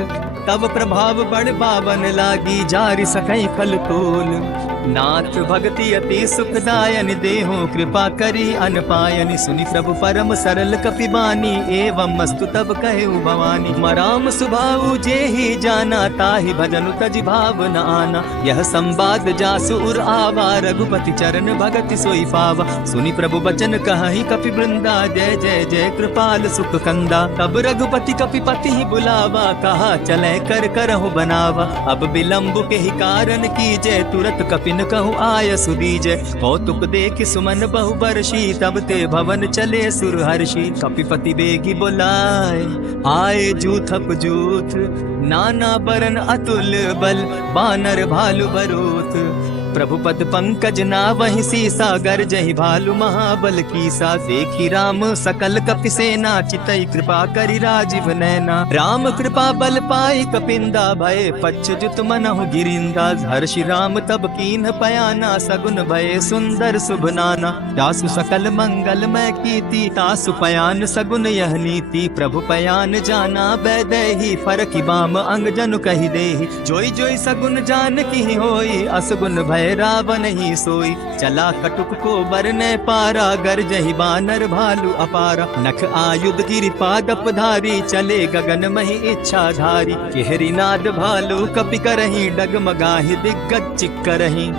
तब प्रभाव बड़ पावन लागी, जारि सकई फल तोल। नाथ भक्ति अति सुखदायन, देहो कृपा करी अनपायनि। सुनि प्रभु परम सरल कपिबानी, एवं मस्तु तब कहु भवानी। मराम सुभाऊ जेहि जाना, ताहि भजनु तजि भाव न आना। यह संवाद जासु उर आवा, रघुपति चरण भगति सोई पावा। सुनि प्रभु बचन कहहि कपि वृंदा, जय जय जय कृपाल सुख कंदा। तब रघुपति कपि पति ही बुलावा, कहा चले कर करहु बनावा। अब विलंब के ही कारण कीजय, तुरत कपि न कहूँ आय सुदीजय। कौतुक देख सुमन बहु बरसी, तब ते भवन चले सुर हर्षि। कपिपति बेगी बोलाए, आए जूथप जूथ। नाना बरन अतुल बल, बानर भालु बरूथ। प्रभु पद पंकज नावहि सीसा, गरजहि भालु महाबल कीसा। देखी राम सकल कपि सेना, चितई कृपा करि राजीव नैना। राम कृपा बल पाई कपिंदा, भय पच्चुत मनहु गिरिंदा। हर्षि राम तब कीन्ह पयाना, सगुन भय सुंदर शुभ नाना। तासु सकल मंगलमय कीर्ति, तासु पयान सगुन यह नीति। प्रभु पयान जाना बैदेही, फरकि बाम अंग जनु कहि देहि। जोई जोई सगुन जान की होई, असगुन भय रावण ही सोई। चला कटुक को बरने पारा, गरजहि बानर भालु अपारा। नख आयुध गिरि पादप धारी, चले गगन महि इच्छा धारी। केहरी नाद भालु कपि करहि, डगमगाहि दिग्गज चिक्करहि।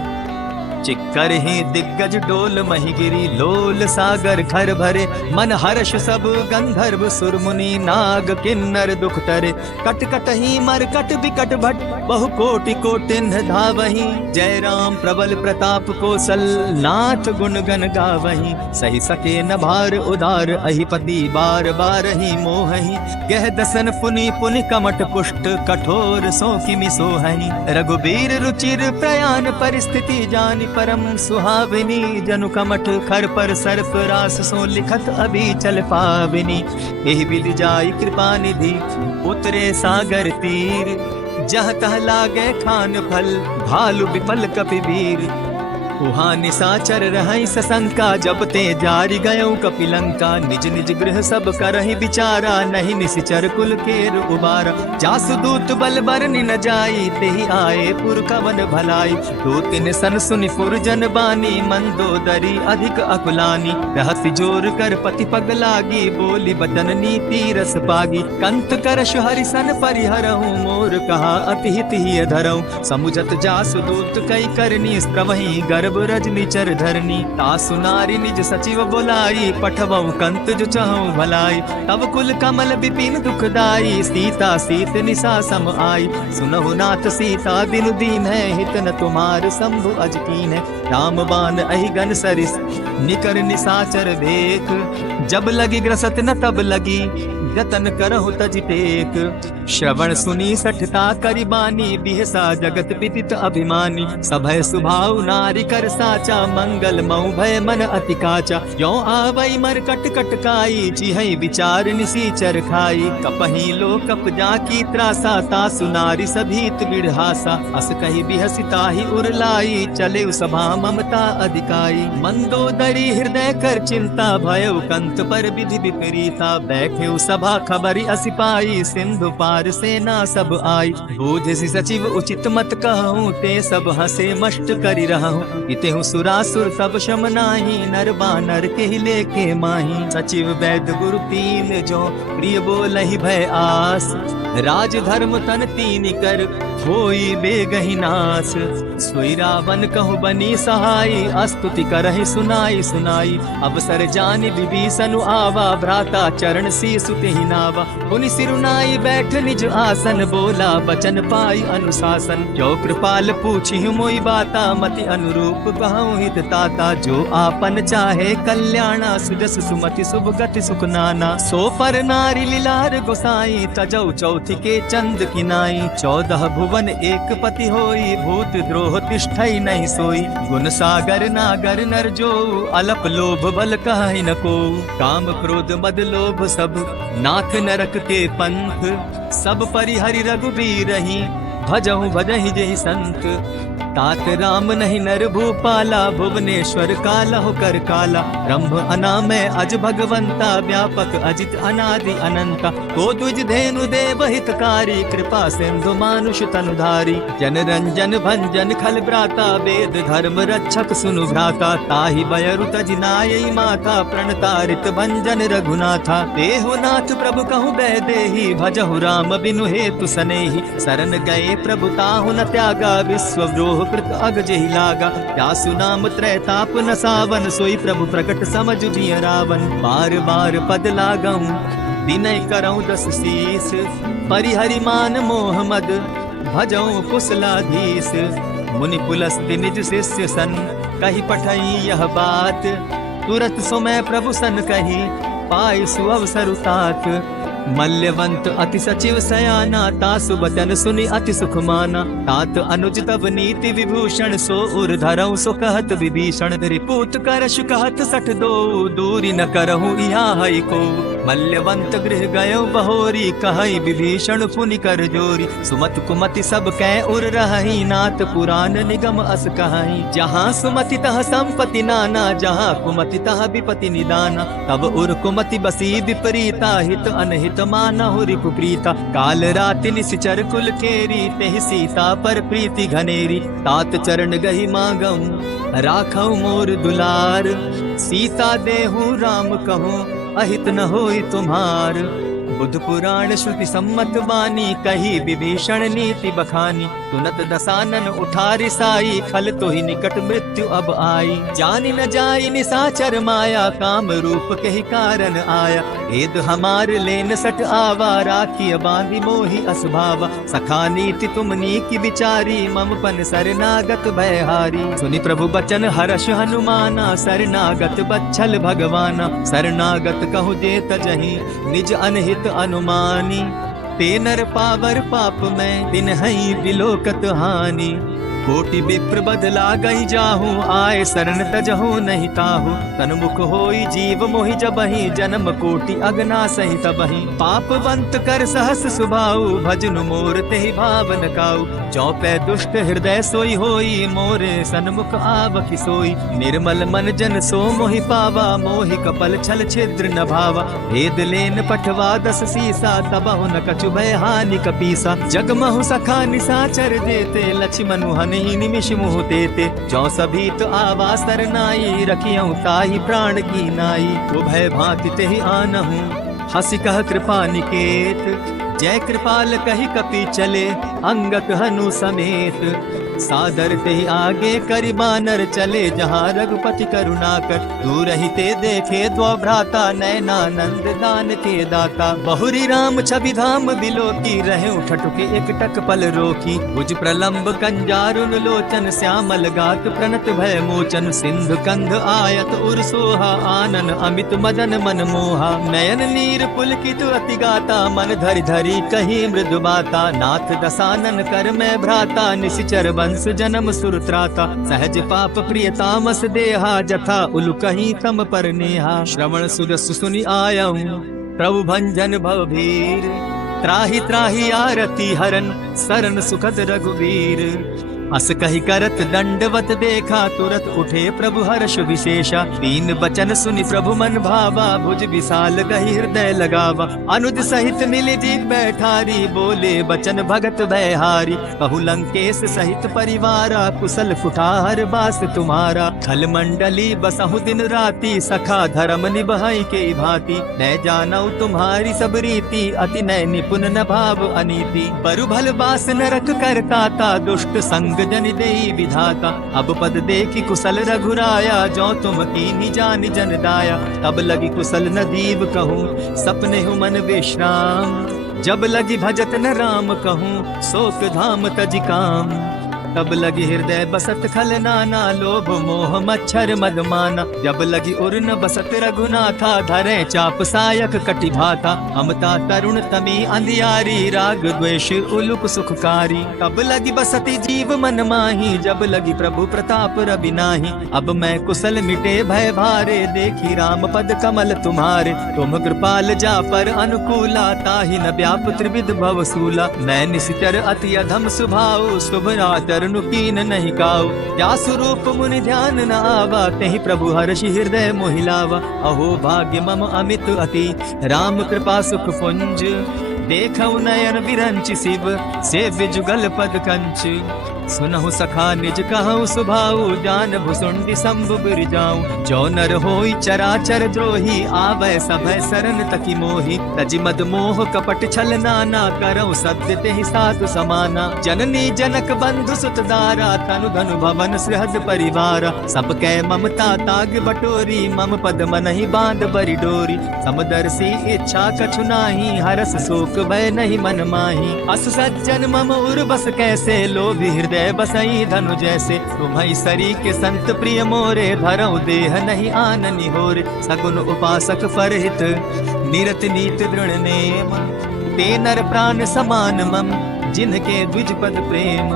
चिक्कर ही दिग्गज डोल महि गिरी, लोल सागर घर भरे। मन हर्ष सब गंधर्व सुर मुनि, नाग किन्नर दुख तरे। कट कट ही मरकट विकट भट, बहु कोटि कोटिन्ह धावहि। जय राम प्रबल प्रताप कौशल, नाथ गुण गण गावहि। सही सके न भार उदार, अहिपति बार बार ही मोहहि। गह दसन पुनि पुनि कमट पुष्ट, कठोर सो किमि सोहहि। रघुबीर रुचिर प्रयाण परिस्थिति, जानि परम सुहाविनी। जनु कमठ खर पर सर्प रास, सो लिखत अभी चल पाविनी। एहि बिधि जाई कृपा निधि, उतरे सागर तीर। जह तह लागे खान फल, भालु विफल कपि वीर। उहाँ निशाचर रहै सशंका, जब ते जारि गयौ कपिलंका। निज निज गृह सब करहि विचारा, नहीं निशिचर कुल केर उबारा। जासु दूत बल बरनि न जाई, तेहि आए पुर कवन भलाई। दूतिन सन सुनि पुर जन बानी, मंदोदरी अधिक अकुलानी। रहसि जोर कर पति पग लागी, बोली बचन नीति रस पागी। कंत करश हरिसन परिहरहु, मोर कहा अति हित ही धरऊ। समुझत जासु दूत कई करनी, प्रवहि गर्भ जब रजनी चर धरनी, तासु नारी निज सचिव बोलाई, पठवऊ कंत जो चहु भलाई। तब कुल कमल विपिन दुखदाई, सीता सीत निसा सम आई। सुनहु नाथ सीता बिनु दीन है, हित न तुम्हार शंभु अज कीन है। राम बाण अहि गन सरिस निकर निसाचर भेख, जब लगी ग्रसत न तब लगी जतन करहु तज टेक। श्रवण सुनी सठता करिबानी, बिहसा जगत विदित अभिमानी। सभय सुभाव नारी कर साचा, मंगल मऊ भय मन अति काचा। यो आवई मर कट कटकाई, चिहई विचार निसीचर खाई। कपही लो कप जाकी त्रासा, तासु नारी सभीत बिढ़ासा। अस कही बिहसिता ही उरलाई, चले सभा ममता अधिकाई। मंदोदरी हृदय कर चिंता, भय कंत पर विधि विपरीता। बैठे सभा खबरी असिपाई, सिंधु पार सेना सब आई। बूझि सचिव उचित मत कहूँ, ते सब हंसे मष्ट करी रहूँ। इतेहु सुरासुर सब शम नाही, नर बानर के लेके माही। सचिव वैद्य गुरु तीन जो, प्रिय बोलहि भय आस। राज धर्म तन तीन कर, होई बेगहि नाश। सोई रावण कहु बनी सहाई, अस्तुति करहि सुनाई सुनाई। अवसर जानि विभीषण आवा, भ्राता चरण शीसु तेहि नावा। पुनि सिरुनाई बैठ निज आसन, बोला बचन पाई अनुशासन। जो कृपाल पूछि मोई बाता, मति अनुरूप कहूँ हित ताता। जो आपन चाहे कल्याणा, सुजस सुमति शुभ गति सुख नाना। सो पर नारी लीलार गोसाई, तजौ चौथी के चंद किनाई। 14 भुवन एक पति होई, भूत द्रोह तिष्ठई नहीं सोई। गुण सागर नागर नर जो, अलप लोभ बल कहि न को। काम क्रोध मद लोभ सब, नाथ नरक के पंथ। सब परिहरि रघुबीरहि, भजहु भजहि जेहि संत। तात राम नहीं नर भूपाला, भुवनेश्वर कालहु कर काला। ब्रह्म अनामय अज भगवंता, व्यापक अजित अनादि अनंता। को द्विज धेनु देव हितकारी, कृपा सिंधु मानुष तनुधारी। जन रंजन भंजन खल भ्राता, वेद धर्म रक्षक सुनु भ्राता। ताहि बयरु तज नायई माता, प्रणतारित भंजन रघुनाथा। देहु नाथ प्रभु कहु बै देहि, भजहु राम बिनु हेतु सनेहि। शरण गए प्रभु ताहु न त्यागा, विश्वद्रोह कृत अग जेहि लागा। त्यासु नाम त्रैताप न सावन, सोई प्रभु प्रकट समझ जिय रावण। बार बार पद लागऊं, विनय करऊं दस शीस। परिहरि मान मोह मद, भजऊं कुशलाधीश। मुनि पुलस्त्य निज शिष्य सन, कही पठई यह बात। तुरत सुमय प्रभु सन कही, पाई सुअवसर तात। मल्यवंत अति सचिव सयाना, तासु बचन सुनि अति सुख माना। तात अनुज तब नीति विभूषण, सो उर धरऊं सो कहत विभीषण। रिपुत करश कहत सठ दो, दूरी न करहूँ यहाँ हई को। मल्यवंत गृह गयो बहोरी, कहई विभीषण पुनि कर जोरी। सुमत कुमति सब कै उर रही, नाथ पुराण निगम अस कहाई। जहाँ सुमति तह संपति नाना, जहाँ कुमति तह विपति निदाना। तब उर कुमति बसी विपरीता, हित अनहित मानहु रिपुप्रीता। काल राति निशिचर कुल केरी, तेहि सीता पर प्रीति घनेरी। तात चरण गही मांगऊं, राखऊ मोर दुलार। सीता देहु राम कहूँ, अहित न होई तुम्हार। बुद्ध पुराण श्रुति सम्मत वाणी, कही विभीषण नीति बखानी। तुनत दसानन उठारी साई, खल तो ही निकट मृत्यु अब आई। जानि न जाई निसाचर माया, काम रूप के ही कारण आया। एद हमार लेन सट आवा, राखी बांधी मोहि असभावा। सखा नीति तुम नीकी विचारी, मम पन शरणागत भयहारी। सुनि प्रभु बचन हर्ष हनुमाना, शरणागत बच्छल भगवाना। शरणागत कहु जे तजहि, निज अनहित अनुमानी। ते नर पावर पाप में, दिन हई बिलोकत हानि। कोटि विप्र बदला गई जाहू, आए शरण तजहू नहीं ताहू। तनमुख होई जीव मोहि जबहि, जन्म कोटि अगना सही तबहि। पाप बंत कर सहस सुभाऊ, भजनु मोर तेहि भावन काऊ। चौपै दुष्ट हृदय सोई होई, मोरे सन्मुख आवकि सोई। निर्मल मन जन सो मोहि पावा, मोहि कपल छल छिद्र न भावा। भेद लेन पठवा 10 सीसा, तबहु न कछु भय हानि कपीसा। जगमहु सखा निसाचर देते, लक्ष्मणु नहीं निमिष मुह देते। जो सभी तो आवा सरनाई, रखियऊं ताहि प्राण की नाई। उभय भांति तेहि आनहूं, हंसी कह कृपा निकेत। जय कृपाल कहि कपि चले, अंगत हनु समेत। सादर ते आगे करि बानर चले, जहाँ रघुपति करुणा कर। दूर ही ते देखे दो भ्राता, नयनानंद दान के दाता। बहुरी राम छवि धाम बिलोकी, रहे उठटुके एक टक पल रोकी। भुज प्रलंब कंजारुन लोचन, श्यामल गात प्रणत भय मोचन। सिंधु कंध आयत उर सोहा, आनन अमित मदन मन मोहा। नयन नीर पुलकित अति गाता, मन धरि धरि कही मृदु बाता। नाथ दसानन कर मैं भ्राता, निशिचर वंश जन्म सुर त्राता। सहज पाप प्रिय तामस देहा, जथा उलु कहीं तम पर नेहा। श्रवण सुरस सुनि आयऊ, प्रभु भंजन भवभीर। त्राहि त्राहि आरती हरन, सरन सुखद रघुवीर। अस कहि करत दंडवत देखा, तुरत उठे प्रभु हर्ष विशेषा। दीन बचन सुनि प्रभु मन भावा, भुज विशाल गहि हृदय लगावा। अनुज सहित मिलि जीत बैठारी, बोले बचन भगत भयहारी। कहु लंकेश सहित परिवारा, कुशल कुठार बास तुम्हारा। खल मंडली बसहु दिन राति, सखा धर्म निभाई के भांति। न जानऊ तुम्हारी सब रीति, अति नय निपुण न भाव अनीति। बरु भल बास नरक करताता, दुष्ट संग जन देई विधाता। अब पद देखी कुशल रघुराया, जो तुम कीन्ही जानि जन दाया। तब लगी कुशल न दीव कहूँ, सपने हु मन विश्राम। जब लगी भजत न राम कहूँ, शोक धाम तज काम। तब लगी हृदय बसत खल नाना, लोभ मोह मच्छर मदमाना। जब लगी उर न बसत रघुनाथा, धरे चाप सायक कटि भाता। अमता तरुण तमी अंधियारी, राग द्वेष उलुप सुखकारी। तब लगी बसती जीव मन माही, जब लगी प्रभु प्रताप रवि नाही। अब मैं कुशल मिटे भय भारे, देखी राम पद कमल तुम्हारे। तुम कृपाल जा पर अनुकूला, ताहि न व्याप त्रिविध भव सूला। मैं निशिचर अति अधम सुभाऊ, शुभ रातर कीन नहीं काऊ। क्या स्वरूप मुनि ध्यान न आवा, तेहि प्रभु हर्षि हृदय मोहिलावा। अहो भाग्य मम अमित अति, राम कृपा सुख पुंज। देखऊ नयन विरंचि शिव, सेव्य जुगल पद कंच। सुनहु सखा निज कहूँ सुभाऊ, जान भुसुंडी शंभु बिरजाऊं। जो नर होई चराचर द्रोही, आवै सभय सरन तकी मोही। तज मद मोह कपट छल नाना, करऊँ सत्य तेहि साधु समाना। जननी जनक बंधु सुत दारा, तनु धनु भवन सृहद परिवारा। सब कै ममता ताग बटोरी, मम पद मनहि बांध बरि डोरी। समदर्शी इच्छा कछु नाही, हरस शोक भय नहीं मन माही। अस सज्जन मम उर बस कैसे, लोभी हृदय बसई धनु जैसे। तुम्हारी सरी के संत प्रिय मोरे, धरऊ देह नहीं आननि होरे। सगुन उपासक परहित, निरत नीत दृढ़ नेम। ते नर प्राण समान मम, जिनके द्विज पद प्रेम।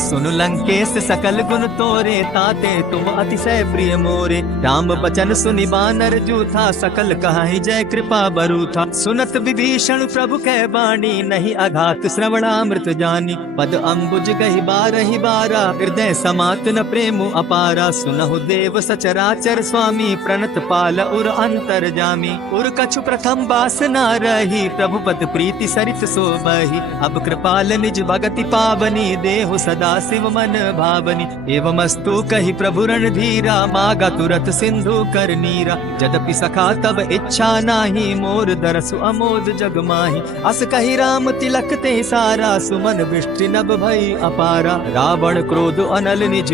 सुनु लंकेश सकल गुण तोरे, ताते तुम अतिशय प्रिय मोरे। राम बचन सुनि बानर जूथा, सकल कहाहि जय कृपा बरूथा। सुनत विभीषण प्रभु कै बाणी, नहीं अघात श्रवणामृत जानी। पद अम्बुज गहि बारहि बारा, हृदय समात न प्रेम अपारा। सुनहु देव सचराचर स्वामी, प्रणत पाल उर अंतर जामी। उर कछु प्रथम बास न रही, प्रभु पद प्रीति सरित सोबहि। अब कृपाल निज भगति पावनी, देहु सदा शिव मन भावनी। एवमस्तु कहि प्रभु रणधीरा, मागा तुरत सिंधु कर नीरा। यद्यपि सखा तब इच्छा नाही, मोर दरसु अमोद जग माही। अस कहि राम तिलक ते सारा, सुमन वृष्टि नभ भई अपारा। रावण क्रोध अनल निज,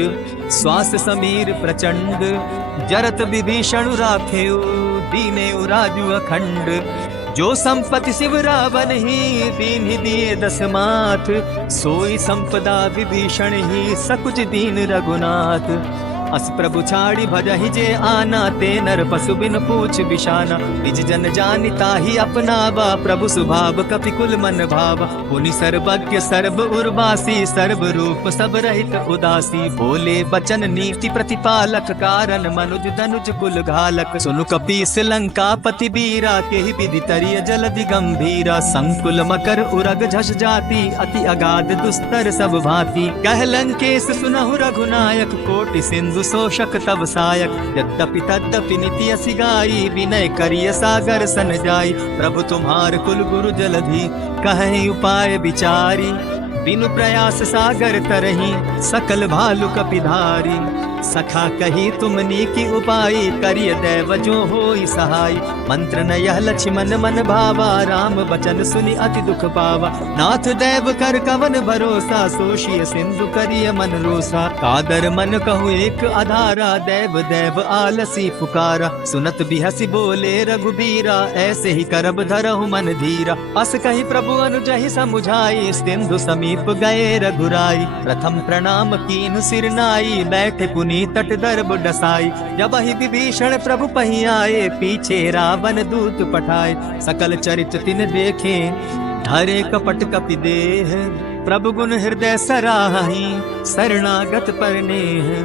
श्वास समीर प्रचंड। जरत विभीषण राखेउ, दीनेउ राजु अखंड। जो संपत्ति शिव रावण ही, दीन ही दिए दस माथ। सोई संपदा विभीषण ही, सकुच दीन रघुनाथ। अस प्रभु छाड़ी भजहि जे आना, ते नर पशु बिन पूछ बिशाना। निज जन जानिता ही अपनावा, प्रभु स्वभाव कपिकुल मन भावा। पुनि सर्वज्ञ सर्व उर्वासी, सर्व रूप सब रहित उदासी। बोले बचन नीति प्रतिपालक, कारण मनुज धनुज कुल घालक। सुनु कपीस लंकापति बीरा, केहि विधि तरिय जलधि गंभीरा। संकुल मकर उरग झष जाति, अति अगाध दुस्तर सब भांति। कह लंकेश सुनहु रघुनायक, कोटि सिंधु शोषक तब सायक। यद्यपि तद्यपि नीति असि गाई, विनय करिय सागर सन जाई। प्रभु तुम्हार कुल गुरु जलधि, कहि उपाय विचारी। बिनु प्रयास सागर तरही, सकल भालु कपिधारी। सखा कही तुमनी की उपाय, करिय दैव जो होई सहाय। मंत्र न यह लक्ष्मण मन भावा, राम बचन सुनि अति दुख पावा। नाथ दैव कर कवन भरोसा, सोशिय सिंधु करिय मन रोसा। कादर मन कहु एक आधारा, दैव दैव आलसी पुकारा। सुनत बिहसी बोले रघुबीरा, ऐसे ही करब धरहु मन धीरा। अस कही प्रभु अनुजहि समुझाई, सिंधु समीप गए रघुराई। प्रथम प्रणाम कीन सिर नाई, बैठे पुनि तट दर्ब डसाई। जब ही विभीषण प्रभु पही आए, पीछे रावण दूत पठाए। सकल चरित तिन देखे, धरे कपट कपि देह। प्रभु गुण हृदय सराहि, शरणागत पर नेह।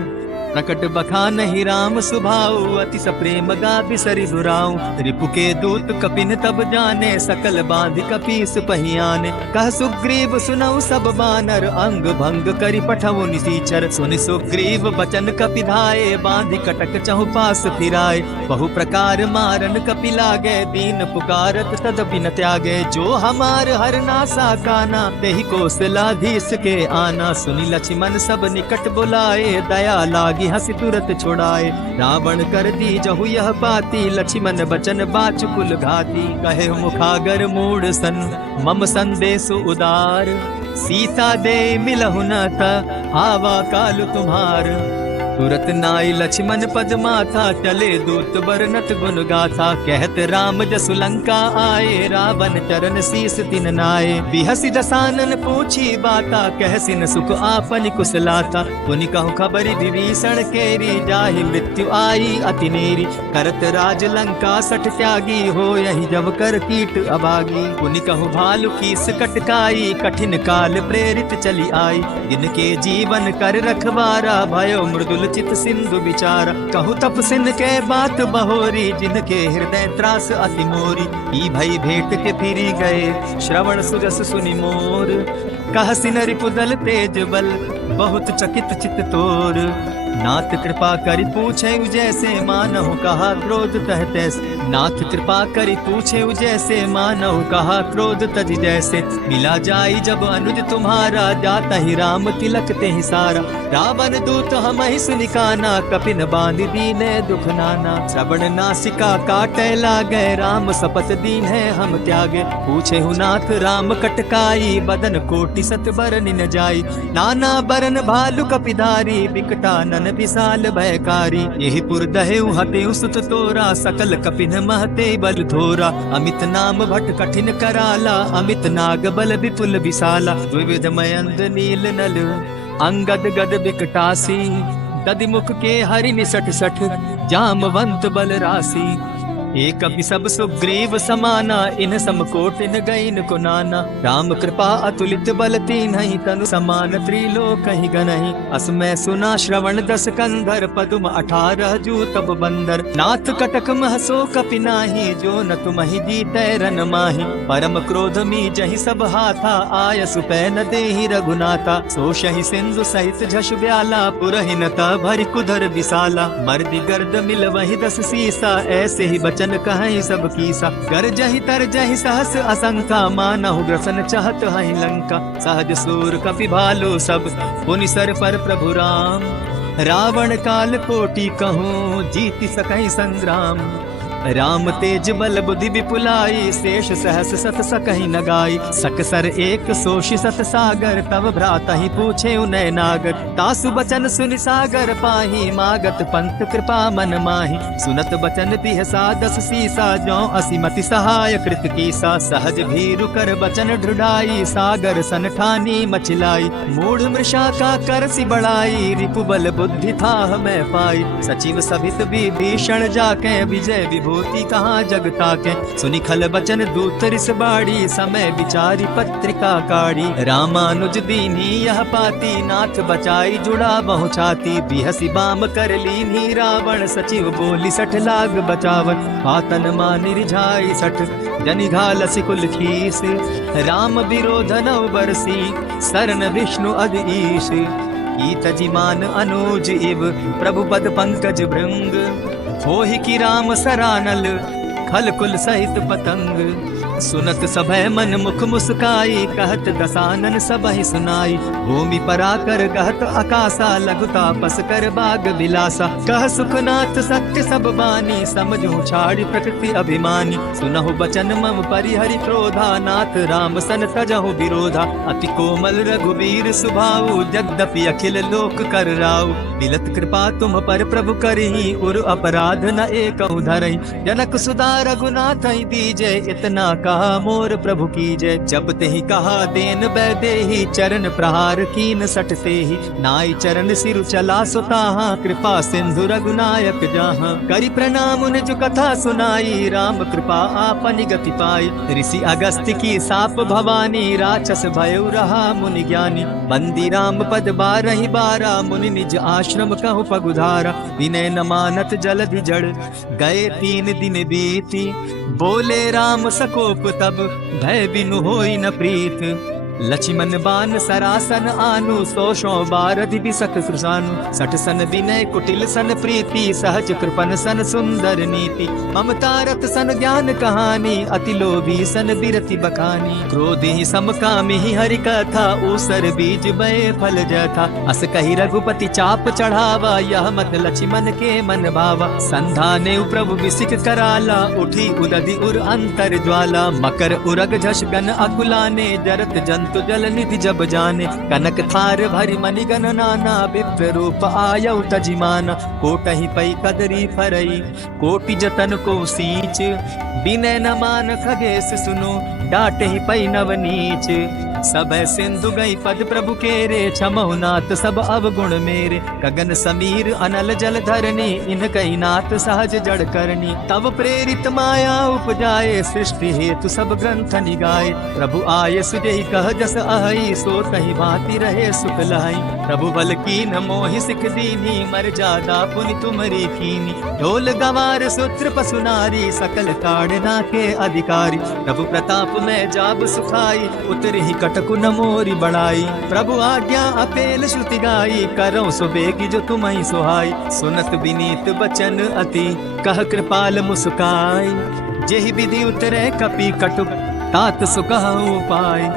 प्रकट बखान ही राम सुभाऊ, अति सप्रेम गा बिसरि दुराऊ। रिपु के दूत कपिन तब जाने, सकल बांधि कपीस पहियाने। कह सुग्रीव सुनऊ सब बानर, अंग भंग करि पठऊ निसीचर। सुनि सुग्रीव बचन कपि धाये, बांधि कटक चहु पास फिराए। बहु प्रकार मारन कपि लागे, दीन पुकारत तदपि न त्यागे। जो हमार हरनासा काना, तेहि कौशलाधीश के आना। सुनि लक्ष्मण सब निकट बुलाए, दया लागे हंसी तुरत छुड़ाए। रावण कर दी जहु यह पाती, लक्ष्मण बचन बाचुकुल घाती। कहे मुखागर मूढ़ सन, मम संदेश उदार। सीता दे मिलहु न था, आवा काल तुम्हार। तुरत नाई लक्ष्मण पद माथा, चले दूत बरनत गुण गाथा। कहत राम जसु लंका आए, रावण चरण शीस तिन नाये। बिहसि दसानन पूछी बाता, कहसिन सुख आपन कुशलाता। पुनि कहु खबरि विभीषण केरी, जाहि मृत्यु आई अति नेरी। करत राज लंका सठ त्यागी, हो यही जब कर कीट अभागी। पुनि कहु भालु कीस कटकाई, कठिन काल प्रेरित चली आई। जिनके जीवन कर रखवारा, भयो मृदुल चित सिंधु विचार। कहु तप सिन के बात बहोरी, जिनके हृदय त्रास अति मोरी। ई भई भेंट के फिरी गए, श्रवण सुजस सुनि मोर। कह सिन रिपुदल तेज बल, बहुत चकित चित तोर। नाथ कृपा करि पूछे जैसे, मानहु कहा क्रोध तह तैसे। नाथ कृपा करि पूछे जैसे, मानहु कहा क्रोध तज जैसे। मिला जाई जब अनुज तुम्हारा, जाता ही राम तिलक ते ही सारा। रावण दूत हम ही सुनिकाना, कपिन बांधि दीने दुख नाना। श्रवण नासिका काटे लागे, राम सपत दीन है हम त्यागे। पूछे हु नाथ राम कटकाई, बदन कोटि सत बरन न जाई। नाना बरन भालु कपिधारी, बिकटानन विशाल भयकारी। यही पुर दहेउ हतेउ सुत तोरा, सकल कपिन महते बल धोरा। अमित नाम भट कठिन कराला, अमित नाग बल विपुल विशाला। विविध मयंद नील नल, अंगद गद बिकटासी। दधि मुख के हरि निसठ सठ, जामवंत बल राशि। एक कपि सब सुग्रीव समाना, इन समकोट इन गईन को नाना। राम कृपा अतुलित बल तीन्हि, तनु समान त्रिलोक ही गनहि। अस मैं सुना श्रवण दस कंधर, पदुम 18 जू तब बंदर। नाथ कटक महसो कपि नाही, जो न तुमहि जीतै रन माहि। परम क्रोध मी जहि सब हाथा, आय सुपै न देहि रघुनाथा। सोषहि सिंधु सहित झस ब्याला, पुरहिनता भरि कुधर विशाला। मर्दि गर्द मिल वहि 10 सीसा, ऐसे ही बचन कहीं सब कीसा। कर जहि तर जहि सहस असंखा, मानहु ग्रसन चाहत हहि लंका। सहज सूर कपि भालो सब, पुनि सर पर प्रभु राम। रावण काल कोटि कहूँ, जीति सकहि संग्राम। राम तेज बल बुद्धि विपुलाई, शेष सहस सत सकहि न गाई। सकसर एक सोषि सत सागर, तब भ्राता ही पूछे उनय नागर। तासु बचन सुनि सागर पाही, मागत पंथ कृपा मन माही। सुनत बचन बिहसा 10 सीसा, जो असीमति सहाय कृत कीसा। सहज भीरु कर बचन ढुढ़ाई, सागर सन ठानी मचिलाई। मूढ़ मृषा का करसि बढ़ाई, रिपु बल बुद्धि था मैं पाई। सचिव सभित विभीषण जाके, विजय विभूति कहाँ जगता के। सुनि खल बचन दूत रिस बाड़ी, समय विचारी पत्रिका काढ़ी। रामानुज दीनी यह पाती, नाथ बचाई जुड़ा बहु छाती। बिहसी बाम कर लीनी रावण, सचिव बोली 60 लाग बचावन। आतन मानि रिझाई 60, जनि घालसि कुल खीस। राम विरोध नौ बरसी, सरन विष्णु अधि ईश। ईतजिमान अनुज इव, प्रभु पद पंकज भृंग। होहि की राम सरानल, खल कुल सहित पतंग। सुनत सभय मन मुख मुस्काई, कहत दसानन सबहि सुनाई। भूमि पराकर कहत आकाशा, लघु तापस कर बाग बिलासा। कह सुखनाथ सत्य सब बानी, समझू छाड़ी प्रकृति अभिमानी। सुनहु बचन मम परिहरि क्रोधा, नाथ राम सन तजहु विरोधा। अति कोमल रघुबीर सुभाऊ, यद्यपि अखिल लोक कर राऊ। बिलत कृपा तुम पर प्रभु करही, उर अपराध न एकहु धरहि। जनक सुता रघुनाथ दीजय, इतना कहा मोर प्रभु कीजय। जब तेहि कहा देन बैदेही, चरण प्रहार कीन सटते ही। नाई चरण सिरु चला सुताहा, कृपा सिंधु रघुनायक जाहा। करि प्रणाम निज कथा सुनाई, राम कृपा आपनि गति पाई। ऋषि अगस्त्य की साप भवानी, राक्षस भयउ रहा मुनि ज्ञानी। बंदी राम पद बारहि बारा, मुनि निज आश्रम कहु पगुधारा। विनय न मानत जलधि जड़, गए 3 दिन बीती। बोले राम सकोप तब, भय बिनु होई न प्रीत। लक्ष्मण बान सरासन आनु, 100 बारधि बिसक कृसानु। 60 सन विनय कुटिल सन प्रीति, सहज कृपन सन सुंदर नीति। ममता रत सन ज्ञान कहानी, अति लोभी सन बिरति बखानी। क्रोधि समकामि हरि कथा, ऊसर बीज बय फल जथा। अस कही रघुपति चाप चढ़ावा, यह मत लक्ष्मण के मन भावा। संधाने प्रभु बिसिक कराला, उठी उदधि उर अंतर ज्वाला। मकर उरग झस गन अकुलाने, जरत जंतु जल निधि जब जाने। कनक थार भरि मणिगण नाना, विप्र रूप आयउ तजिमाना। कोटहि पै कदरी फरई, कोटि जतन को सींच। बिनय न मान खगेश सुनो, डांटहि पै नव नीच। सब सिंधु गई पद प्रभु केरे, क्षमहु नाथ सब अवगुण मेरे। गगन समीर अनल जल धरनी, इन कही नाथ सहज जड़ करनी। तब प्रेरित माया उपजाए, सृष्टि हेतु सब ग्रंथ निगाए। प्रभु आये सुजहि कह जस अहई, सो तहि भांति रहे सुख लहई। प्रभु बल कीन मोहि सिख दीनी, मर्यादा पुनि तुमरी कीनी। ढोल गवार सूत्र पशु नारी, सकल ताड़ना के अधिकारी। प्रभु प्रताप में जाब सुखाई, उतरि ही कटकु न मोरी बढ़ाई। प्रभु आज्ञा अपेल श्रुति गाई, करौ सुबेगी जो तुम्हि सुहाई। सुनत विनीत बचन अति, कह कृपाल मुस्काई। जेहि विधि उतरे कपि कटुक, तात सुकहु पाई।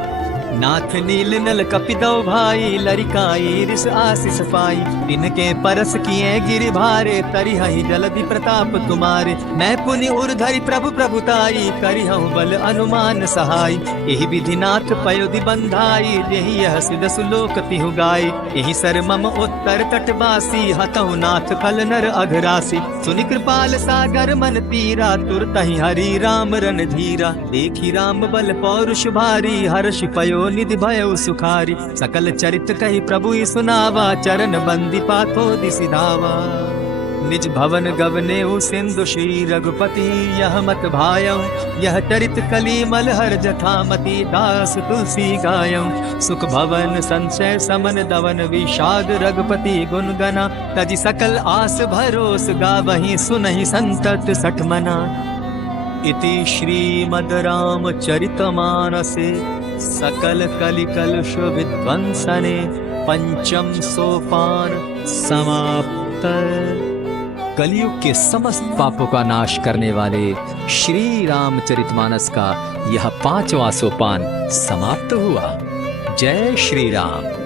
नाथ नील नल कपिदौ भाई, लरिकाई ऋष आशीष पाई। तिनके परस किए गिरि भारे, तरिहहि जलधि प्रताप तुम्हारे। मैं पुनि उर्धरि प्रभु प्रभुताई, करिहउ बल अनुमान सहाय। एहि विधि नाथ पयोधि बंधाई, जेहि यह सिद सुलोक तिहु गाई। एहि सर मम उत्तर तटवासी, हतहु नाथ कल नर अघरासी। सुनि कृपाल सागर मन तीरा, तुरतहि हरि राम रन धीरा। देखी राम बल पौरुष भारी, हर्षि पयो निधि भयउ सुखारी। सकल चरित कही प्रभु ही सुनावा, चरण बंदी पाथो दिसि धावा। निज भवन गवने सिंधु श्री रघुपति, यह मत भायउ। यह चरित कली मलहर जथामति, दास तुलसी गायउ। सुख भवन संशय समन दवन, विषाद रघुपति गुण गना। तजि सकल आस भरोस, गावहि सुनहि संतत सठ मना। इति श्रीमद् रामचरितमानसे, सकल कलिकलुष विध्वंसने। 5म सोपान समाप्त। कलयुग के समस्त पापों का नाश करने वाले श्री रामचरितमानस का यह 5वां सोपान समाप्त हुआ। जय श्री राम।